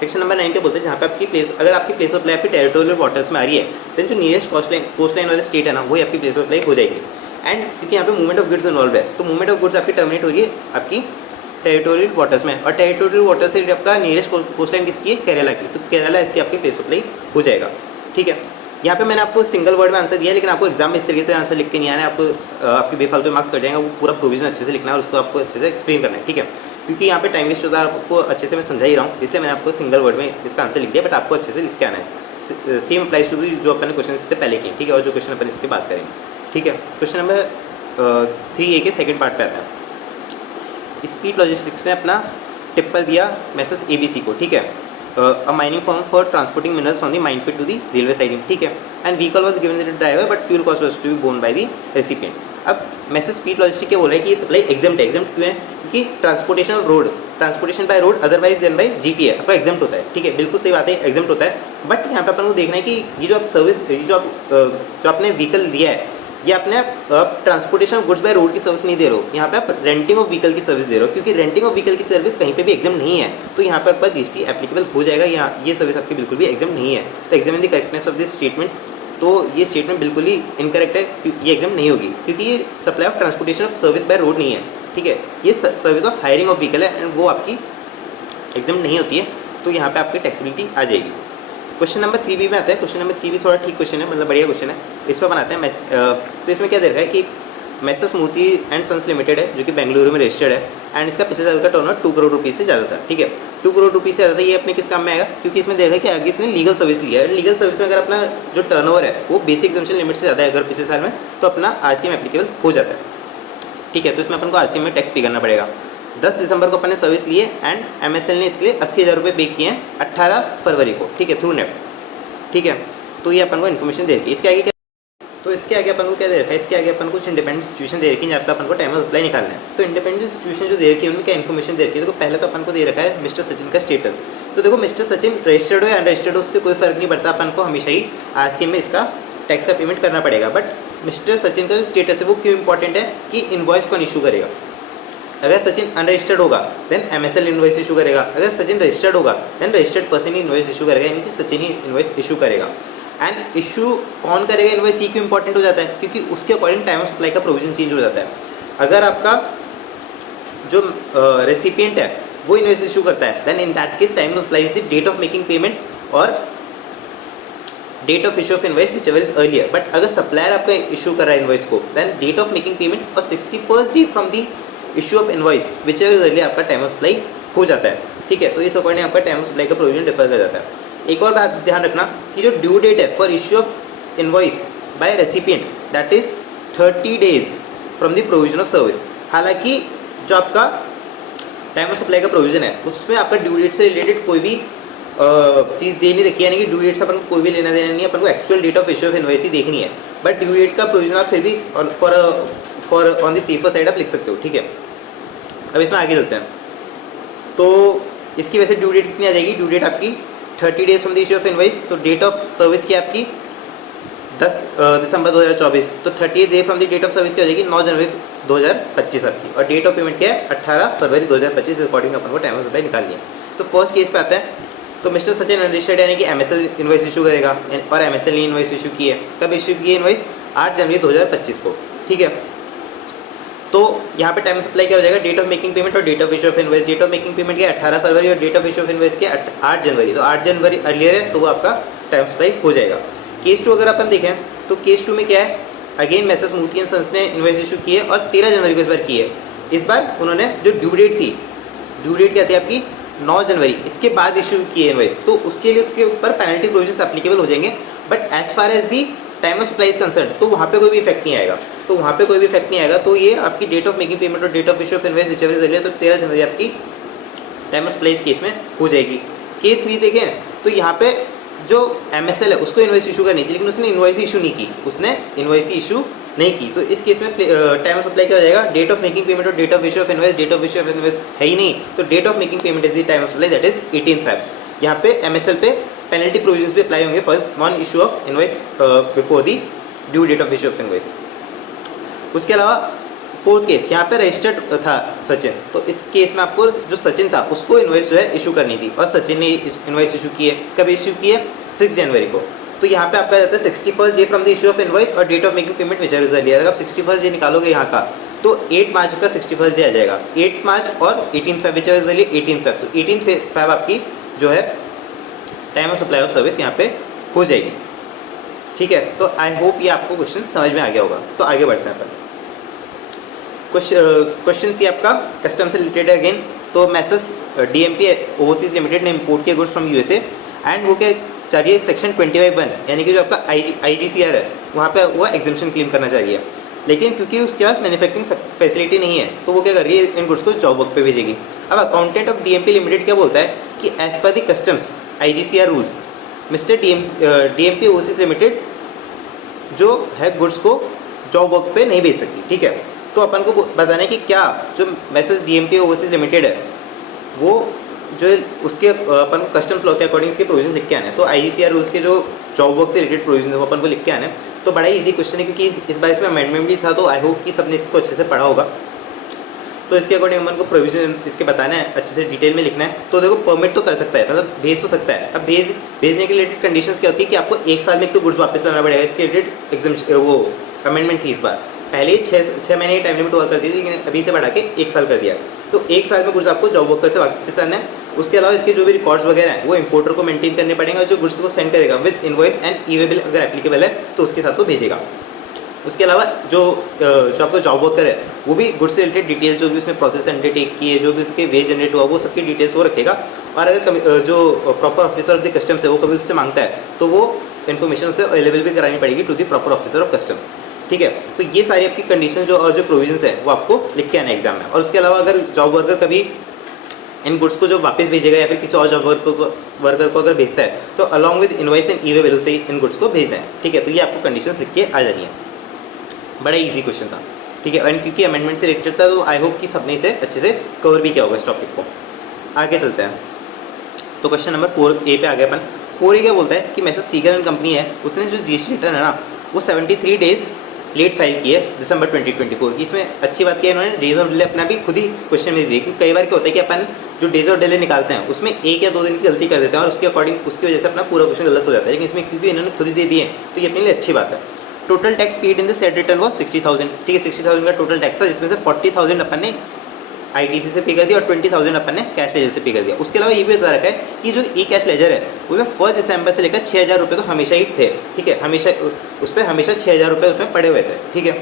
सेक्शन नंबर 9 क्या बोलते हैं, जहाँ पे आपकी प्लेस, अगर आपकी प्लेस ऑफ सप्लाई आपकी टेरिटोरियल वाटर्स में आ रही है देन जो नियरेस्ट कोस्ट लाइन वाले स्टेट है ना वही आपकी प्लेस ऑफ सप्लाई हो जाएगी। एंड क्योंकि यहाँ पे मूवमेंट ऑफ गुड्स इन्वॉल्व है तो मूवमेंट ऑफ गुड्स आपकी टर्मिनेट हो रही है आपकी टेरिटोरियल वाटर्स में, और टेरिटोरियल वाटर से आपका नियरेस्ट कोस्ट लाइन किसकी है, केरला की, तो केरला इसकी आपकी प्लेस ऑफ सप्लाई हो जाएगा, ठीक है। यहाँ पे मैंने आपको सिंगल वर्ड में आंसर दिया है, लेकिन आपको एग्जाम में इस तरीके से आंसर लिख के नहीं आना है, आपको आपके बेफालतू मार्क्स कट जाएंगे। वो पूरा प्रोविजन अच्छे से लिखना है और उसको आपको अच्छे से एक्सप्लेन करना है, ठीक है। क्योंकि यहाँ पे टाइम वेस्ट होता है, आपको अच्छे से मैं समझा ही रहा हूँ, इसलिए मैंने आपको सिंगल वर्ड में इसका आंसर लिख दिया, बट आपको अच्छे से लिख के आना है। सेम अप्लाइज टू जो अपन ने क्वेश्चन इससे पहले किए, ठीक है, और जो क्वेश्चन अपन इसके बात करेंगे, ठीक है। क्वेश्चन नंबर 3A के सेकेंड पार्ट पे आता है। स्पीड लॉजिस्टिक्स ने अपना टिप्पर दिया मैसेज ABC को, ठीक है, a mining firm for transporting minerals from the mine pit to the railway siding, ठीक है। And vehicle was given to the driver but fuel cost was to be borne by the recipient. अब मैसेज स्पीड लॉजिस्टिक क्या बोल रहा है कि ये सप्लाई एग्जाम्प्ट है। एग्जाम्प्ट क्यों है, क्योंकि transportation by road otherwise than by GT है, आपका एग्जाम्प्ट होता है, ठीक है, बिल्कुल सही बात है, एग्जाम्प्ट होता है। बट यहाँ पे अपन को देखना है कि ये जो आप सर्विस, जो आपने व्हीकल दिया है, ये अपने आप ट्रांसपोर्टेशन गुड्स बाय रोड की सर्विस नहीं दे रहे हो, यहाँ पे आप रेंटिंग ऑफ व्हीकल की सर्विस दे रहे हो, क्योंकि रेंटिंग ऑफ व्हीकल की सर्विस कहीं पे भी एग्जाम नहीं है, तो यहाँ पे आपका GST एप्लीकेबल हो जाएगा। यहाँ ये सर्विस आपकी बिल्कुल भी एग्जाम नहीं है, तो examine the correctness of this statement. तो ये स्टेटमेंट बिल्कुल ही इनकरेक्ट है, ये एग्जाम नहीं होगी, क्योंकि ये supply of transportation of service by road नहीं है, ठीक है, ये service of hiring of vehicle है, एंड वो आपकी एग्जाम नहीं होती है, तो यहाँ पे आपकी टैक्सेबिलिटी आ जाएगी। क्वेश्चन नंबर 3B में आता है। क्वेश्चन नंबर 3B थोड़ा ठीक क्वेश्चन है, मतलब बढ़िया क्वेश्चन है, इस पर बनाते हैं। तो इसमें क्या दे रखा है कि messrs smoothie and sons limited है जो कि बेंगलुरु में रजिस्टर्ड है, एंड इसका पिछले साल का टर्नओवर 2 करोड़ रुपीज़ से ज़्यादा था, ठीक है, 2 करोड़ रुपीज़ से ज़्यादा था। ये अपने किस काम में आएगा, क्योंकि इसमें दे रखा है कि आगे इसने लीगल सर्विस लिया है। लीगल सर्विस में अगर अपना जो टर्नओवर है वो बेसिक एग्जाम्पशन लिमिट से ज़्यादा है अगर पिछले साल में, तो अपना RCM एप्लीकेबल हो जाता है, ठीक है। तो इसमें अपन को RCM में टैक्स पे करना पड़ेगा। 10 दिसंबर को अपन ने सर्विस लिए एंड MSL ने इसके लिए 80,000 रुपये पे किए हैं 18 फरवरी को, ठीक है, थ्रू नेट, ठीक है। तो ये अपन को इन्फॉर्मेशन दे रखी है। इसके आगे क्या, तो इसके आगे अपन को क्या दे रखा है, इसके आगे अपन को कुछ इंडिपेंडेंट सिचुएशन दे रखी है जहाँ पे अपन को टाइम ऑफ सप्लाई निकालना है। तो इंडिपेंडेंट सिचुएशन जो दे रखी है उनमें क्या इन्फॉर्मेशन दे रखी है। देखो पहले तो अपन को दे रखा है मिस्टर सचिन का स्टेटस। तो देखो मिस्टर सचिन रजिस्टर्ड हो या अनरजिस्टर्ड हो उससे कोई फर्क नहीं पड़ता, अपन को हमेशा ही RCM में इसका टैक्स का पेमेंट करना पड़ेगा। बट मिस्टर सचिन का जो स्टेटस है वो क्यों इंपॉर्टेंट है कि इनवॉइस कौन इशू करेगा। अगर सचिन अनरजिस्टर्ड होगा देन MSL इनवॉइस इशू करेगा, अगर सचिन रजिस्टर्ड होगा देन रजिस्टर्ड पर्सन ही इनवॉइस इशू करेगा, यानी कि सचिन ही इनवॉइस इशू करेगा। एंड इशू कौन करेगा इनवॉइस, ये क्यों इंपॉर्टेंट हो जाता है, क्योंकि उसके अकॉर्डिंग टाइम ऑफ सप्लाई का प्रोविजन चेंज हो जाता है। अगर आपका जो रेसिपिएंट है वो इनवॉइस इशू करता है then in that case time of supply is the date of making payment और date of issue of invoice whichever is earlier. But अगर सप्लायर आपका इशू कर रहा है इनवॉइस को then date of making payment और 61st day from the issue of invoice whichever is earlier आपका टाइम ऑफ सप्लाई हो जाता है। ठीक है, तो इस अकॉर्डिंग आपका टाइम ऑफ सप्लाई का प्रोविजन डिफर कर जाता है। एक और बात ध्यान रखना कि जो ड्यू डेट है for issue of invoice by recipient that is 30 days from the provision of service. हालांकि जो आपका टाइम ऑफ सप्लाई का प्रोविजन है उसमें आपका ड्यू डेट से रिलेटेड कोई भी चीज़ दे नहीं रखी है, यानी कि ड्यू डेट से अपन को कोई भी लेना देना नहीं है, अपन को actual date of issue of invoice ही देखनी है। बट ड्यू डेट का प्रोविजन आप फिर भी for on the safer side आप लिख सकते हो। ठीक है, अब इसमें आगे चलते हैं। तो इसकी वजह से ड्यू डेट कितनी आ जाएगी, ड्यू डेट आपकी 30 days from the issue of invoice. तो डेट ऑफ सर्विस की आपकी 10 दिसंबर 2024, तो 30th day from the date of service की हो जाएगी 9 जनवरी 2025 आपकी। और डेट ऑफ पेमेंट क्या है 18 फरवरी 2025 अकॉर्डिंग अपन को टाइम ऑफ सप्लाई निकालनी है। तो फर्स्ट केस पे आता है, तो मिस्टर सचिन अनरजिस्टर्ड यानी कि MSL इनवॉइस इशू करेगा और MSL ने इनवॉइस इशू की है। कब इशू की है इनवॉइस, 8 जनवरी 2025 को। ठीक है, तो यहाँ पे टाइम सप्लाई क्या हो जाएगा, डेट ऑफ मेकिंग पेमेंट और date of issue of invoice. Date of making payment क्या 18 फरवरी और date of issue of invoice क्या 8 जनवरी। तो 8 जनवरी अर्लियर है तो वो आपका टाइम सप्लाई हो जाएगा। केस 2 अगर अपन देखें तो केस 2 में क्या है, again messrs smoothie and sons ने इनवॉइस इशू की है और 13 जनवरी को इस बार की है। इस बार उन्होंने जो ड्यू डेट थी, ड्यू डेट क्या थी आपकी 9 जनवरी, इसके बाद इशू की है इनवॉइस, तो उसके लिए उसके ऊपर पेनल्टी प्रोविजंस एप्लीकेबल हो जाएंगे। But as far as the time of supply is concern तो वहाँ पे कोई भी इफेक्ट नहीं आएगा, तो वहाँ पे कोई भी इफेक्ट नहीं आएगा। तो ये आपकी डेट ऑफ मेकिंग पेमेंट और date of issue of invoice whichever is earlier, तो 13 जनवरी आपकी टाइम ऑफ सप्लाई इस केस में हो जाएगी। केस 3 देखें तो यहाँ पे जो MSL है उसको इनवॉइस इशू करनी थी लेकिन उसने इनवॉइस इशू नहीं की, उसने इनवॉइस इशू नहीं की। तो इस केस में टाइम ऑफ सप्लाई क्या हो जाएगा, डेट ऑफ मेकिंग पेमेंट और date of issue of invoice. Date of issue of invoice है ही नहीं, तो date of making payment is the time of supply that is 18 Feb। यहाँ पे MSL पे पेनल्टी प्रोविजंस भी अप्लाई होंगे for non issue of invoice before the due date of issue of invoice. उसके अलावा फोर्थ केस यहाँ पे रजिस्टर्ड था सचिन, तो इस केस में आपको जो सचिन था उसको इनवॉइस जो है इशू करनी थी और सचिन ने इनवॉइस इशू की है। कब इशू की है 6 जनवरी को। तो यहाँ पे आपका जाता है 61st day from the issue of invoice और date of making payment which is earlier. अगर आप 61st डे निकालोगे यहाँ का तो 8 मार्च उसका 61st डे आ जाएगा, 8 मार्च और 18 Feb which is earlier 18 Feb। तो 18 Feb आपकी जो है time of supply of service यहाँ पे हो जाएगी। ठीक है, तो आई होप ये आपको क्वेश्चन समझ में आ गया होगा। तो आगे बढ़ते हैं अपन। क्वेश्चन सी आपका कस्टम से रिलेटेड है अगेन। तो मैसेज DMP ओवरसीज लिमिटेड ने इम्पोर्ट किया गुड्स फ्रॉम USA एंड वो क्या चाह रही है सेक्शन 25(1) यानी कि जो आपका IGCR है वहाँ पे वो एग्जेम्पशन क्लेम करना चाह रही है, लेकिन क्योंकि उसके पास मैन्युफैक्चरिंग फैसिलिटी नहीं है तो वो क्या कर रही है इन गुड्स को जॉब वर्क पे भेजेगी। अब अकाउंटेंट ऑफ DMP लिमिटेड क्या बोलता है कि as per the customs IGCR rules mister DMP overseas limited जो है गुड्स को जॉब वर्क पे नहीं भेज सकती। ठीक है, तो अपन को बताना है कि क्या जो मैसेज DMP ओवरसीज लिमिटेड है वो जो उसके अपन को कस्टम्स लॉ के अकॉर्डिंग इसके प्रोविजन लिख के आने हैं। तो IGCR रूल्स के जो जॉब वर्क से रिलेटेड प्रोविजन है वो अपन को लिख के आने हैं। तो बड़ा इजी क्वेश्चन है क्योंकि इस बार इसमें अमेंडमेंट भी था, तो आई होप कि सबने इसको अच्छे से पढ़ा होगा। तो इसके अकॉर्डिंग अपन को प्रोविजन इसके बताना है, अच्छे से डिटेल में लिखना है। तो देखो परमिट तो कर सकता है, मतलब भेज तो सकता है। अब भेजने के रिलेटेड कंडीशंस क्या होती है कि आपको 1 साल में एक तो गुड्स वापस लाना पड़ेगा। इसके रिलेटेड एग्जाम वो अमेंडमेंट थी इस बार, पहले 6 महीने की टाइम लिमिट हुआ करती थी लेकिन अभी से बढ़ा के 1 साल कर दिया। तो 1 साल में गुड्स आपको जॉब वर्कर से वापस लाना है। उसके अलावा इसके जो भी रिकॉर्ड्स वगैरह हैं वो इंपोर्टर को मेंटेन करने पड़ेंगे और जो गुड्स को सेंड करेगा with invoice and e-way bill अगर एप्लीकेबल है तो उसके साथ वो भेजेगा। उसके अलावा जो आपका जॉब वर्कर है वो भी गुड्स से रिलेटेड डिटेल्स जो भी उसने प्रोसेस अंडरटेक की है, जो भी उसके वेज जनरेट हुआ वो सबकी डिटेल्स वो रखेगा। और अगर जो proper officer of the customs है वो कभी उससे मांगता है तो वो इन्फॉर्मेशन उसे अवेलेबल भी करानी पड़ेगी to the proper officer of customs. ठीक है, तो ये सारी आपकी कंडीशन जो और जो प्रोविजंस है वो आपको लिख के आना है एग्जाम में। और उसके अलावा अगर जॉब वर्कर कभी इन गुड्स को जो वापस भेजेगा या फिर किसी और जॉब वर्कर को अगर भेजता है तो along with invoice and e-way value से इन गुड्स को भेजना है, ठीक है। तो ये आपको कंडीशंस लिख के आ जानी है। बड़ा इजी क्वेश्चन था, ठीक है, एंड क्योंकि अमेंडमेंट से रिलेटेड था तो आई होप कि सबने इसे अच्छे से कवर भी किया होगा इस टॉपिक को। आगे चलते हैं, तो क्वेश्चन नंबर 4A पे आ गए अपन। 4A क्या बोलता है कि मैसेज सीगर एंड कंपनी है, उसने जो जीएसटी रिटर्न है ना वो 73 डेज लेट फाइल की है दिसंबर 2024 की। इसमें अच्छी बात क्या है, इन्होंने डेज ऑफ डिले अपना भी खुद ही क्वेश्चन में दिया, क्योंकि कई बार क्या होता है कि अपन जो डेज ऑफ डिले निकालते हैं उसमें 1 या 2 दिन की गलती कर देते हैं और उसके अकॉर्डिंग उसकी वजह से अपना पूरा क्वेश्चन गलत हो जाता है। लेकिन इसमें क्योंकि इन्होंने खुद ही दे दिए तो ये अपने लिए अच्छी बात है। Total tax paid in the said return was 60,000, ठीक है, 60,000 का टोटल टैक्स था, जिसमें से 40,000 अपन ने आईटीसी से पे कर दिया और 20,000 अपन ने कैश लेजर से पे कर दिया। उसके अलावा ये भी बता रखा है कि जो ई कैश लेजर है उसमें 1 दिसंबर से लेकर 6,000 रुपये तो हमेशा ही थे, ठीक है, हमेशा उस पर हमेशा 6,000 रुपये उसमें पड़े हुए थे, ठीक है।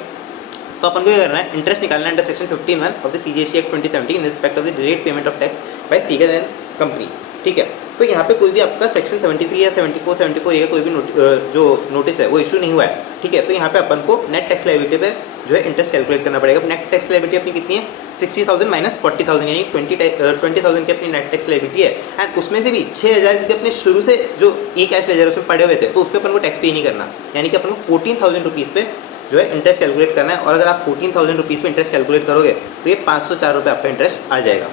तो अपन को ये करना है, इंटरेस्ट निकालना है under section 15(1) of the CGST act 2017 in respect of the delayed payment of tax bye Seeger and company, ठीक है। तो यहाँ पे कोई भी आपका सेक्शन 73 या 74 या कोई भी जो नोटिस है वो इशू नहीं हुआ है, ठीक है। तो यहाँ पे अपन को नेट टैक्स लायबिलिटी पे जो है इंटरेस्ट कैलकुलेट करना पड़ेगा। नेट टैक्स लायबिलिटी अपनी कितनी है, 60,000 माइनस 40,000 यानी 20,000 की अपनी नेट टैक्स लायबिलिटी है। एंड उसमें से भी 6,000 क्योंकि अपने शुरू से जो ई कैश लेजर उसमें पड़े हुए थे तो उस पर अपन को टैक्स पे नहीं करना, यानी कि अपन को 14,000 रुपीज़ पे जो है इंटरेस्ट कैलकुलेट करना है। और अगर आप 14,000 रुपीज़ पे इंटरेस्ट कैलकुलेट करोगे तो ये 504 रुपये आपका इंटरेस्ट आ जाएगा।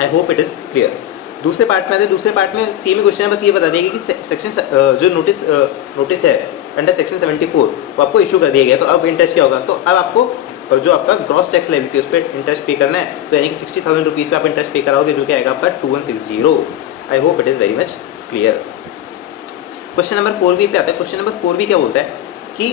आई होप इट इज़ क्लियर। दूसरे पार्ट में आते हैं, दूसरे पार्ट में सेम ही क्वेश्चन है, बस ये बता देगी कि सेक्शन जो नोटिस है अंडर सेक्शन 74 वो आपको इशू कर दिया गया। तो अब इंटरेस्ट क्या होगा, तो अब आपको और जो आपका ग्रॉस टैक्स लायबिलिटी उस पर इंटरेस्ट पे करना है, तो यानी कि 60,000 रुपीज़ पे आप इंटरेस्ट पे कराओगे जो कि आएगा आपका 2160। आई hope it is very much clear. Question number 4B पे आता है। क्वेश्चन नंबर 4B क्या बोलता है कि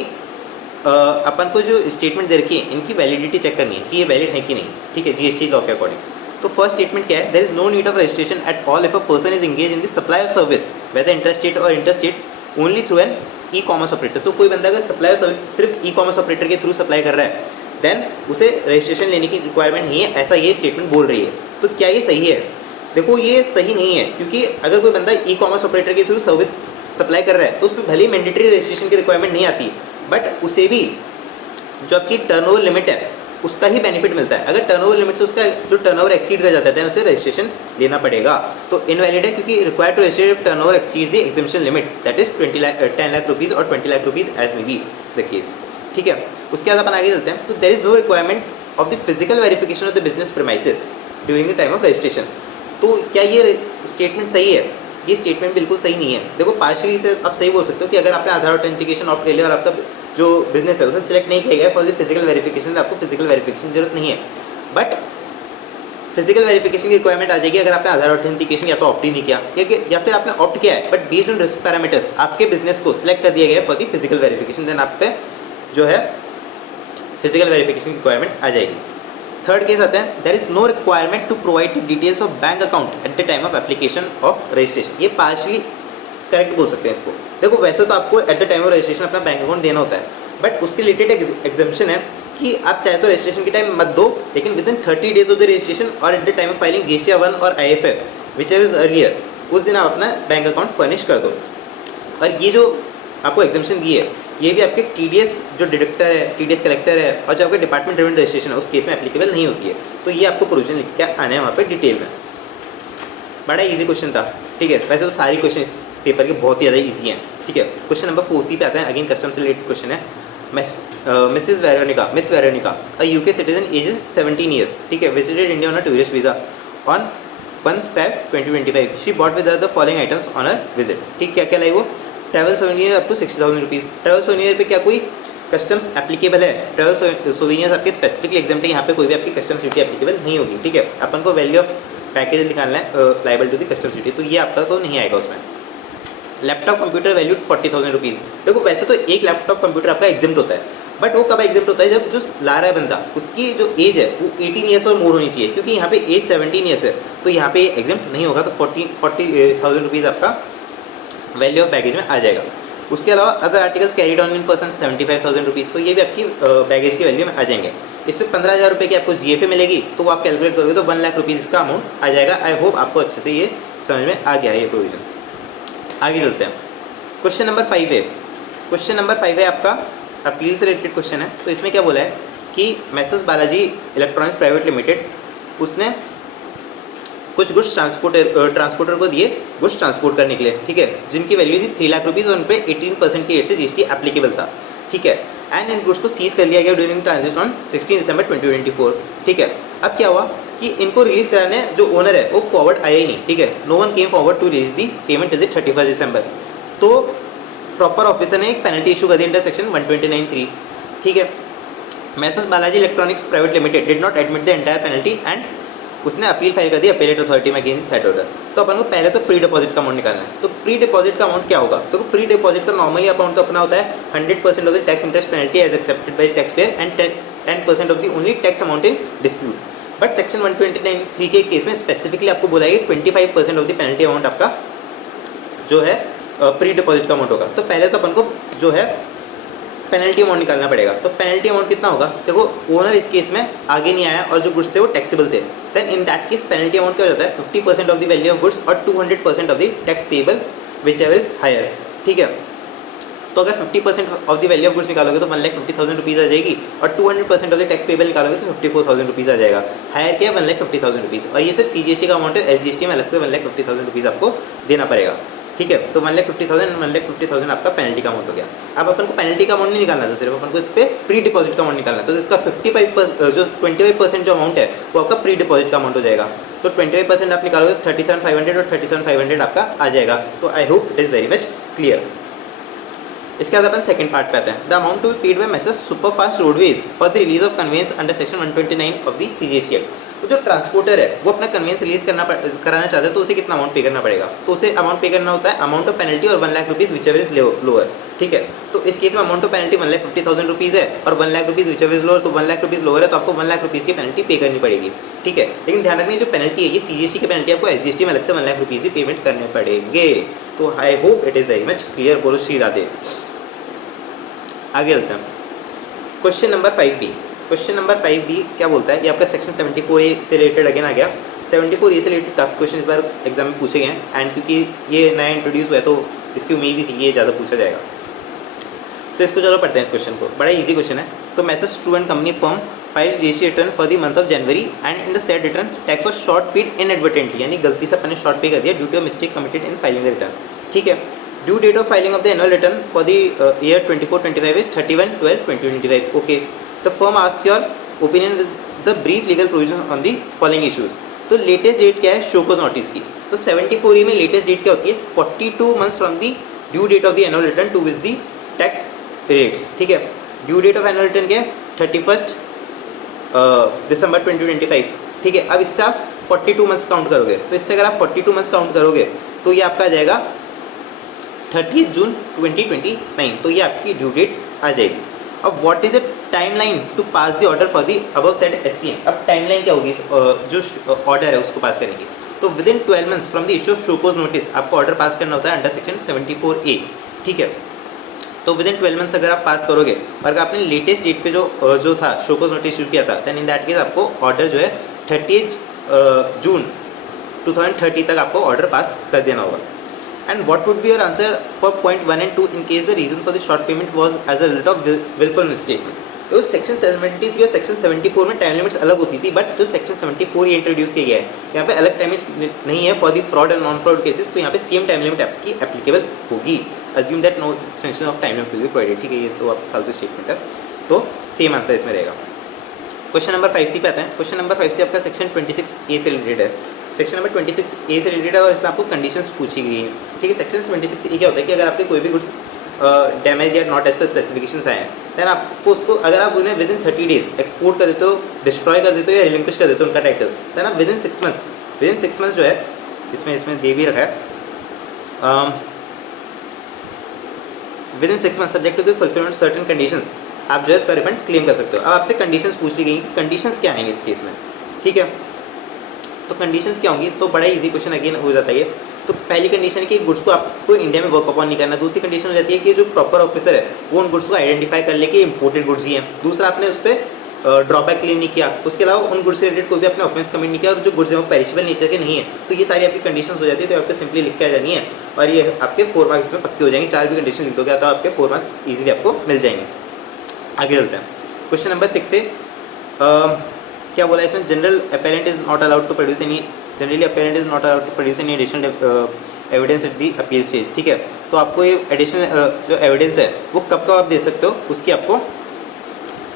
अपन को जो स्टेटमेंट दे रखी है इनकी वैलिडिटी चेक करनी है कि ये वैलिड है कि नहीं, ठीक है, जीएसटी लॉ के अकॉर्डिंग। तो फर्स्ट स्टेटमेंट क्या है, there is no need of registration at all if a person is engage in the supply of service whether interstate और intrastate only through an e commerce operator. तो कोई बंदा अगर सप्लाई ऑफ सर्विस सिर्फ ई कॉमर्स ऑपरेटर के थ्रू सप्लाई कर रहा है देन उसे रजिस्ट्रेशन लेने की रिक्वायरमेंट नहीं है, ऐसा ये स्टेटमेंट बोल रही है। तो क्या ये सही है? देखो ये सही नहीं है, क्योंकि अगर कोई बंदा ई कॉमर्स ऑपरेटर के थ्रू सर्विस सप्लाई कर रहा है तो उस पर भले ही मैंडेटरी रजिस्ट्रेशन की रिक्वायरमेंट नहीं आती, बट उसे भी जो आपकी टर्नओवर लिमिट है उसका ही बेनिफिट मिलता है। अगर टर्नओवर लिमिट से उसका जो टर्नओवर एक्सीड कर जाता है तो उसे रजिस्ट्रेशन लेना पड़ेगा। तो इनवैलिड है क्योंकि required to register if turnover exceeds the exemption limit that is 10 lakh rupees और 20 lakh rupees as may be the case, ठीक है। उसके बाद अपन आगे चलते हैं। तो there is no requirement of the physical verification of the business premises during the time of registration. तो क्या ये स्टेटमेंट सही है? ये स्टेटमेंट बिल्कुल सही नहीं है। देखो पार्शियली से आप सही बोल सकते हो कि अगर आपने आधार ऑथेंटिकेशन ऑप्ट कर लिया और आपका जो बिजनेस है उसे सिलेक्ट नहीं किया गया फॉर द फिजिकल वेरिफिकेशन, तो आपको फिजिकल वेरिफिकेशन की जरूरत नहीं है। बट फिजिकल वेरिफिकेशन की रिक्वायरमेंट आ जाएगी अगर आपने आधार ऑथेंटिकेशन या तो ऑप्ट ही नहीं किया या फिर आपने ऑप्ट किया है but based on risk parameters आपके बिजनेस को सिलेक्ट कर दिया गया for the physical verification, then आप पे जो है फिजिकल वेरिफिकेशन की रिक्वायरमेंट आ जाएगी। थर्ड केस आता है, there is no requirement to provide details of bank account at the time of application of registration. ये पार्शियली करेक्ट बोल सकते हैं इसको। देखो वैसे तो आपको at the time of registration अपना बैंक अकाउंट देना होता है, बट उसके रिलेटेड एग्जाम्पशन है कि आप चाहे तो रजिस्ट्रेशन के टाइम मत दो, लेकिन within 30 days of the registration और at the time of filing GST 1 और IFF विच इज अर्लियर, उस दिन आप अपना बैंक अकाउंट फर्निश कर दो। और ये जो आपको एग्जाम्पशन दी है ये भी आपके TDS जो डिडक्टर है, TDS कलेक्टर है और जो आपका डिपार्टमेंट ड्रिवन रजिस्ट्रेशन है उस केस में एप्लीकेबल नहीं होती है। तो ये आपको प्रोविजन लिख के आने हैं वहाँ पे डिटेल में। बड़ा इजी क्वेश्चन था, ठीक है। वैसे तो सारी क्वेश्चन इस पेपर के बहुत ही ज़्यादा इजी हैं, ठीक है। क्वेश्चन नंबर 4C पे आता है, अगेन कस्टम से रिलेटेड क्वेश्चन है। Miss Veronica a UK citizen ages 17 years, ठीक है, visited India on a tourist visa on 1 Feb 2025। She bought with the following items on her visit, ठीक। क्या क्या लाई वो? Travel souvenir up to 60,000 rupees. Travel souvenir पे क्या कोई कस्टम्स एप्लीकेबल है? ट्रैवल सोवेनियर्स आपके स्पेसिफिकली एग्जाम्प्ट है, यहाँ पे कोई भी आपकी कस्टम्स ड्यूटी एप्लीकेबल नहीं होगी, ठीक है। अपन को वैल्यू ऑफ पैकेज निकालना है liable to the customs duty, तो ये आपका तो नहीं आएगा उसमें। Laptop computer valued 40,000 rupees. देखो वैसे तो एक लैपटॉप कंप्यूटर आपका एग्जाम्प्ट होता है, बट वो कब एग्जाम्प्ट होता है जब जो ला रहा है बंदा उसकी जो एज है वो 18 ईयर्स और मोर होनी चाहिए, क्योंकि यहाँ पे एज 17 ईयर्स है तो यहाँ पे एग्जाम्प्ट नहीं होगा। तो 40,000 रुपीज़ आपका वैल्यू ऑफ बैगेज में आ जाएगा। उसके अलावा other articles carried on in person 75,000 rupees, तो ये भी आपकी बैगेज की वैल्यू में आ जाएंगे। इस पर 15,000 रुपये की आपको GFA मिलेगी, तो वो आप कैलकुलेट करोगे तो 1 लाख रुपीज़ इसका अमाउंट आ जाएगा। आई होप आपको अच्छे से ये समझ में आ गया है ये प्रोविजन। आगे चलते हैं, क्वेश्चन नंबर 5 है। क्वेश्चन नंबर 5 है आपका अपील से रिलेटेड क्वेश्चन है। तो इसमें क्या बोला है कि message Balaji electronics private limited उसने कुछ गुड्स ट्रांसपोर्टर को दिए गुड्स ट्रांसपोर्ट करने के लिए, ठीक है, जिनकी वैल्यू थी 3 लाख रुपीज़ और उन पर 18% की रेट से जीएसटी एप्लीकेबल था, ठीक है। एंड इन गुड्स को सीज कर लिया गया ड्यूरिंग ट्रांजिशन ऑन 16 दिसंबर 2024, ठीक है। अब क्या हुआ कि इनको रिलीज कराने जो ओनर है वो फॉरवर्ड आया ही नहीं, ठीक है, no one came forward to release the payment till 31 दिसंबर। तो प्रॉपर ऑफिसर ने एक पेनल्टी इशू कर दी अंडर सेक्शन 129(3), ठीक है। Message Balaji electronics private limited did not admit the entire penalty and उसने अपील फाइल कर दी अपीलेट अथॉरिटी में अगेंस्ट सेट ऑर्डर। तो अपन को पहले तो प्री डिपॉजिट का अमाउंट निकालना है। तो प्री डिपॉजिट का अमाउंट क्या होगा? तो प्री डिपॉजिट का नॉर्मली अमाउंट तो अपना होता है 100% of the tax interest penalty as accepted by tax payer and 10% of the only tax amount in dispute. But section 129(3) के केस में स्पेसिफिकली आपको बोला है कि 25% ऑफ द पेनल्टी अमाउंट आपका जो है प्री डिपॉजिट का अमाउंट होगा। तो पहले तो अपन को जो है पेनल्टी अमाउंट निकालना पड़ेगा। तो पेनल्टी अमाउंट कितना होगा? देखो ओनर इस केस में आगे नहीं आया और जो गुड्स थे वो टैक्सेबल थे, then in that case penalty amount क्या हो जाता है 50% of the value of goods और 200% of the tax payable whichever is higher, ठीक है। तो अगर 50% of the value of goods निकालोगे तो 1,50,000 रुपीज़ आ जाएगी और 200% ऑफ द टैक्स पेएबल निकालोगे तो 54,000 रुपीज़ आ जाएगा। हायर क्या है 1,50,000 रुपीज़ और ये सिर्फ सीजीएसटी का अमाउंट है, एसजीएसटी में अलग से 1,50,000 रुपीज़ आपको देना पड़ेगा, ठीक है। तो 1,50,000 आपका पेनल्टी का अमाउंट हो गया। अब अपन को पेनल्टी का अमाउंट नहीं निकालना था, सिर्फ अपन को इस पर प्री डिपॉजिट का अमाउंट निकालना है। तो इसका 25% जो अमाउंट है वो आपका प्री डिपॉजिट का अमाउंट हो जाएगा। तो 25% आप निकालोगे 37,500 और 37,500 आपका आ जाएगा। तो I hope it is very much clear. इसके बाद अपन सेकंड पार्ट पे आते हैं। The amount to be paid by messrs superfast roadways for the release of conveyance under section 129 of the CGST act. तो जो ट्रांसपोर्टर है वो अपना कन्वेंस रिलीज कराना चाहता है तो उसे कितना अमाउंट पे करना पड़ेगा? तो उसे अमाउंट पे करना होता है अमाउंट ऑफ पेनल्टी और 1 lakh rupees which ever is lower, ठीक है। तो इस केस में अमाउंट ऑफ पेनल्टी 1,50,000 रुपीज़ है और 1 lakh rupees which ever is lower, तो 1 लाख रुपीज़ लोअर है तो आपको 1 लाख रुपीज़ की पेनल्टी पे करनी पड़ेगी, ठीक है। लेकिन ध्यान रखना जो पेनल्टी है ये सीजीएसटी की पेनल्टी आपको एसजीएसटी में अलग से 1 लाख रुपीज़ भी पेमेंट करने पड़ेंगे। तो I hope it is very much clear. बोलो श्री राधे। आगे चलते हैं question number 5B। Question number 5B क्या बोलता है? ये आपका सेक्शन 74A से रिलेटेड अगेन आ गया। 74A से रिलेटेड काफ़ी क्वेश्चन इस बार एग्जाम में पूछे गए हैं एंड क्योंकि ये नया इंट्रोड्यूस हुआ है तो इसकी उम्मीद ही थी ये ज़्यादा पूछा जाएगा। तो इसको चलो पढ़ते हैं इस क्वेश्चन को। बड़ा इजी क्वेश्चन है। तो message true and company firm files GST return for the month of January and in the said return tax was short paid inadvertently, यानी गलती से अपने शॉर्ट पे कर दिया due to a mistake committed in filing the return, ठीक है। Due date of filing of the annual return for the year 24-25 is 31/12/2025. Okay. The firm asks your opinion with the brief legal provision on the following issues. तो लेटेस्ट डेट क्या है शो कोज नोटिस की? तो 74A में लेटेस्ट डेट क्या होती है 42 months from the due date of the annual return to which the tax rates, ठीक है। Due date of annual return क्या है 31 दिसंबर 2025, ठीक है। अब इससे आप 42 मंथ्स काउंट करोगे तो इससे अगर आप 42 मंथ्स काउंट करोगे तो ये आपका आ जाएगा 30 जून 2029, तो ये आपकी ड्यू डेट आ जाएगी। अब what is the timeline to pass the order for the above said SCM? अब टाइमलाइन क्या होगी जो ऑर्डर है उसको पास करने की? तो within 12 months from the issue of show cause notice आपको ऑर्डर पास करना होता है अंडर सेक्शन 74A, ठीक है। तो विद इन 12 मंथ्स अगर आप पास करोगे और आपने लेटेस्ट डेट पे जो था शो कोज नोटिस इशू किया था देन इन दैट केस आपको ऑर्डर जो है 30 जून 2030 तक आपको ऑर्डर पास कर देना होगा। And what would be your answer for point 1 and 2 in case the reason for the short payment was as a result of willful misstatement? तो सेक्शन 73 और सेक्शन 74 में टाइम लिमिट्स अलग होती थी, बट जो सेक्शन 74 ये इंट्रोड्यूस किया गया है यहाँ पे अलग टाइम लिमिट्स नहीं है for the fraud and non fraud cases. तो यहाँ पे सेम टाइम लिमिट आपकी एप्लीकेबल होगी। Assume that no extension of time limit will be provided, ठीक है। ये तो आप फालतू स्टेटमेंट है, तो सेम आंसर इसमें रहेगा। क्वेश्चन नंबर 5C पे आते हैं। क्वेश्चन नंबर 5C आपका सेक्शन 26A से रिलेटेड है। सेक्शन नंबर 26A से रिलेटेड है और इसमें आपको कंडीशंस पूछी गई हैं, ठीक है। सेक्शन 26A क्या होता है कि अगर आपके कोई भी गुड्स डैमेज या नॉट एज पर स्पेसिफिकेशंस आए हैं दैन आपको उसको अगर आप उन्हें विद इन 30 डेज एक्सपोर्ट कर देते हो, डिस्ट्रॉय कर देते हो या रिलिंक्विश कर देते हो उनका टाइटल, दैन आप विद इन 6 मंथ्स जो है इसमें दे भी रखा है within 6 months subject to the fulfilment certain conditions आप जो है इसका रिफंड क्लेम कर सकते हो। अब आपसे कंडीशंस पूछ ली गई कि कंडीशंस क्या आएंगे इस केस में, ठीक है। तो कंडीशंस क्या होंगी? तो बड़ा इजी क्वेश्चन अगेन हो जाता है ये। तो पहली कंडीशन है कि गुड्स को आपको इंडिया में वर्क अपॉन नहीं करना। दूसरी कंडीशन हो जाती है कि जो प्रॉपर ऑफिसर है वो उन गुड्स को आइडेंटिफाई कर ले कि इंपोर्टेड गुड्स ही हैं। दूसरा आपने उस पर ड्रॉबैक क्लेम नहीं किया, उसके अलावा उन गुड्स से रिलेटेड कोई भी आपने ऑफेंस कमिट नहीं किया और जो गुड्स है वो पेरिशेबल नेचर के नहीं है। तो ये सारी आपकी कंडीशन हो जाती है, तो आपको सिंपली लिख के आ जानी है और ये आपके 4 मार्क्स में पक्के हो जाएंगे। 4 भी कंडीशन लिख दोगे तो आपके 4 मार्क्स ईजिली आपको मिल जाएंगे। आगे चलते हैं क्वेश्चन नंबर 6 से क्या बोला इसमें? General apparent is not allowed to produce any generally apparent is not allowed to produce any additional evidence at the appeal stage, ठीक है। तो आपको ये एडिशनल जो एविडेंस है वो कब आप दे सकते हो, उसकी आपको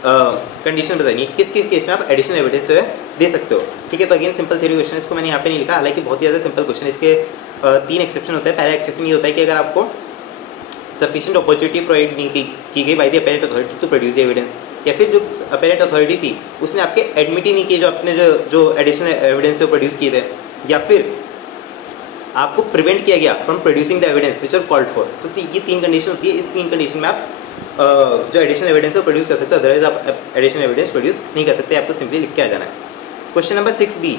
कंडीशन बतानी है, किस किस केस में आप एडिशनल एविडेंस जो है दे सकते हो, ठीक है। तो अगेन सिंपल थ्योरी क्वेश्चन, इसको मैंने यहाँ पे नहीं लिखा, हालांकि बहुत ही ज़्यादा सिंपल क्वेश्चन। इसके 3 एक्सेप्शन होते हैं। पहला एक्सेप्शन ये होता है कि अगर आपको सफिशिएंट अपॉर्चुनिटी प्रोवाइड नहीं की गई by the apparent authority to produce the evidence, या फिर जो अपेरेंट अथॉरिटी थी उसने आपके एडमिट ही नहीं किए जो अपने जो एडिशनल एविडेंस प्रोड्यूस किए थे, या फिर आपको प्रिवेंट किया गया from producing the evidence which are called for. तो ये 3 कंडीशन होती है। इस 3 कंडीशन में आप जो एडिशनल एविडेंस है प्रोड्यूस कर सकते हो, अदरवाइज आप एडिशनल एविडेंस प्रोड्यूस नहीं कर सकते। आपको सिंपली लिख के आ जाना है। Question number 6B।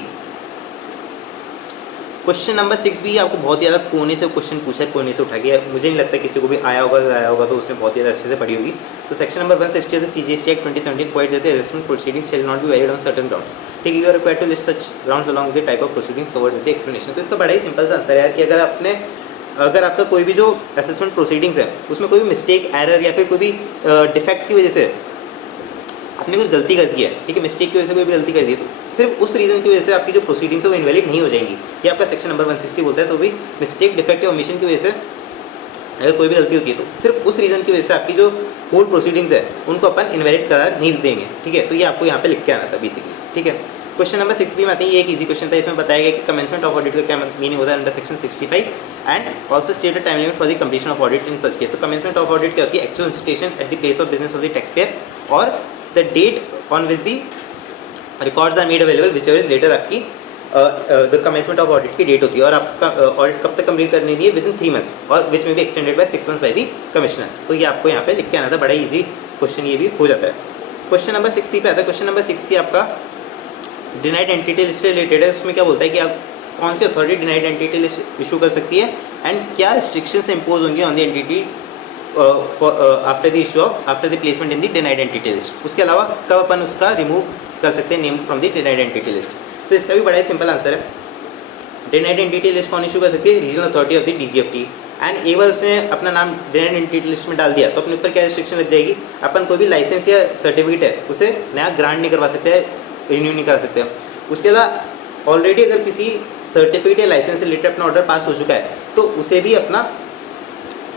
Question number 6B आपको बहुत ज़्यादा कोने से क्वेश्चन पूछा है, कोने से उठा के, मुझे नहीं लगता किसी को भी आया होगा तो उसने बहुत ज़्यादा अच्छे से पढ़ी होगी। तो सेक्शन नंबर 160 है CGST Act 2017 provides that assessment proceedings shall not be valid on certain grounds, ठीक है। You are required to list such grounds along with the type of proceedings covered with the explanation. तो इसका बड़ा ही सिंपल सा आंसर है यार कि अगर आपका कोई भी जो असेसमेंट प्रोसीडिंग्स है उसमें कोई भी मिस्टेक, एरर या फिर कोई भी डिफेक्ट की वजह से आपने कुछ गलती कर दी है, ठीक है, मिस्टेक की वजह से कोई भी गलती कर दी है, तो सिर्फ उस रीज़न की वजह से आपकी जो प्रोसीडिंग्स है वो इनवैलिड नहीं हो जाएंगी। ये आपका सेक्शन नंबर 160 बोलता है। तो भी मिस्टेक, डिफेक्ट या ओमिशन की वजह से अगर कोई भी गलती होती है तो सिर्फ उस रीज़न की वजह से आपकी जो होल प्रोसीडिंग्स है उनको अपन इनवैलिड करार नहीं देंगे, ठीक है। तो ये आपको यहाँ पे लिख के आना था बेसिकली, ठीक है। क्वेश्चन नंबर 6B में आते हैं। ये एक इजी क्वेश्चन था। इसमें बताया गया कि कमेंसमेंट ऑफ ऑडिट का क्या मीनिंग होता है under section 65 and also state the time limit for the completion of audit in such case. तो कमेंसमेंट ऑफ ऑडिट क्या होती है? Actual institution at the place of business of the taxpayer और the date on which the records are made available whichever is later आपकी द कमेंसमेंट ऑफ ऑडिट की डेट होती है। और आपका ऑडिट कब तक कंप्लीट करनी है? विद इन 3 मंथ्स और विच में भी extended by 6 months by the commissioner. तो ये आपको यहाँ पे लिख के आना था। बड़ा ईजी क्वेश्चन ये भी हो जाता है। क्वेश्चन नंबर 6C पे आता है। क्वेश्चन नंबर 6C आपका डिनाइड एंटिटी लिस्ट से रिलेटेड है। उसमें क्या बोलता है कि आप कौन सी authority denied entity list issue कर सकती है एंड क्या रिस्ट्रिक्शंस इंपोज होंगे on the entity after the placement in the denied entity list. उसके अलावा कब अपन उसका रिमूव कर सकते हैं name from the denied entity list. तो इसका भी बड़ा ही सिंपल आंसर है। डिनाइड एंटिटी लिस्ट कौन इशू कर सकती है? Regional authority of the DGFT। And एक बार उसने अपना नाम डिनाइड एंटिटी लिस्ट में डाल दिया तो अपने ऊपर क्या रिस्ट्रिक्शन लग जाएगी? अपन कोई भी लाइसेंस या सर्टिफिकेट है उसे नया ग्रांट नहीं करवा सकते, रिन्यू नहीं करा सकते। उसके अलावा ऑलरेडी अगर किसी सर्टिफिकेट या लाइसेंस से रिलेटेड अपना ऑर्डर पास हो चुका है तो उसे भी अपना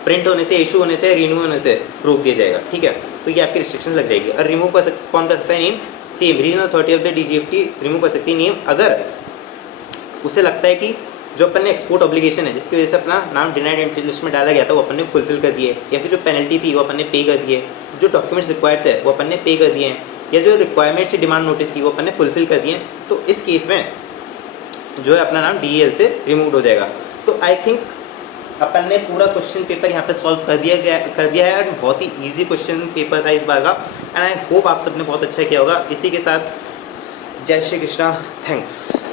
प्रिंट होने से, इशू होने से, रिन्यू होने से रोक दिया जाएगा, ठीक है। तो ये आपकी रिस्ट्रिक्शन लग जाएगी। और रिमूव कौन कर सकता है name? Same regional authority of the DGFT remove कर सकती है नेम अगर उसे लगता है कि जो अपन ने एक्सपोर्ट ऑब्लिगेशन है जिसकी वजह से अपना नाम डिनाइड एंटिटी लिस्ट में डाला गया था वो अपन ने फुलफिल कर दिए, या फिर जो पेनल्टी थी वो अपन ने पे कर दिए, जो डॉक्यूमेंट्स रिक्वायर्ड थे वो अपन ने पे कर दिए हैं, या जो रिक्वायरमेंट से डिमांड नोटिस की वो अपन ने फुलफिल कर दिए। तो इस केस में जो है अपना नाम DEL से रिमूव हो जाएगा। तो आई थिंक अपन ने पूरा क्वेश्चन पेपर यहाँ पे सॉल्व कर दिया है और बहुत ही इजी क्वेश्चन पेपर था इस बार का। एंड आई होप आप सबने बहुत अच्छा किया होगा। इसी के साथ जय श्री कृष्णा, थैंक्स।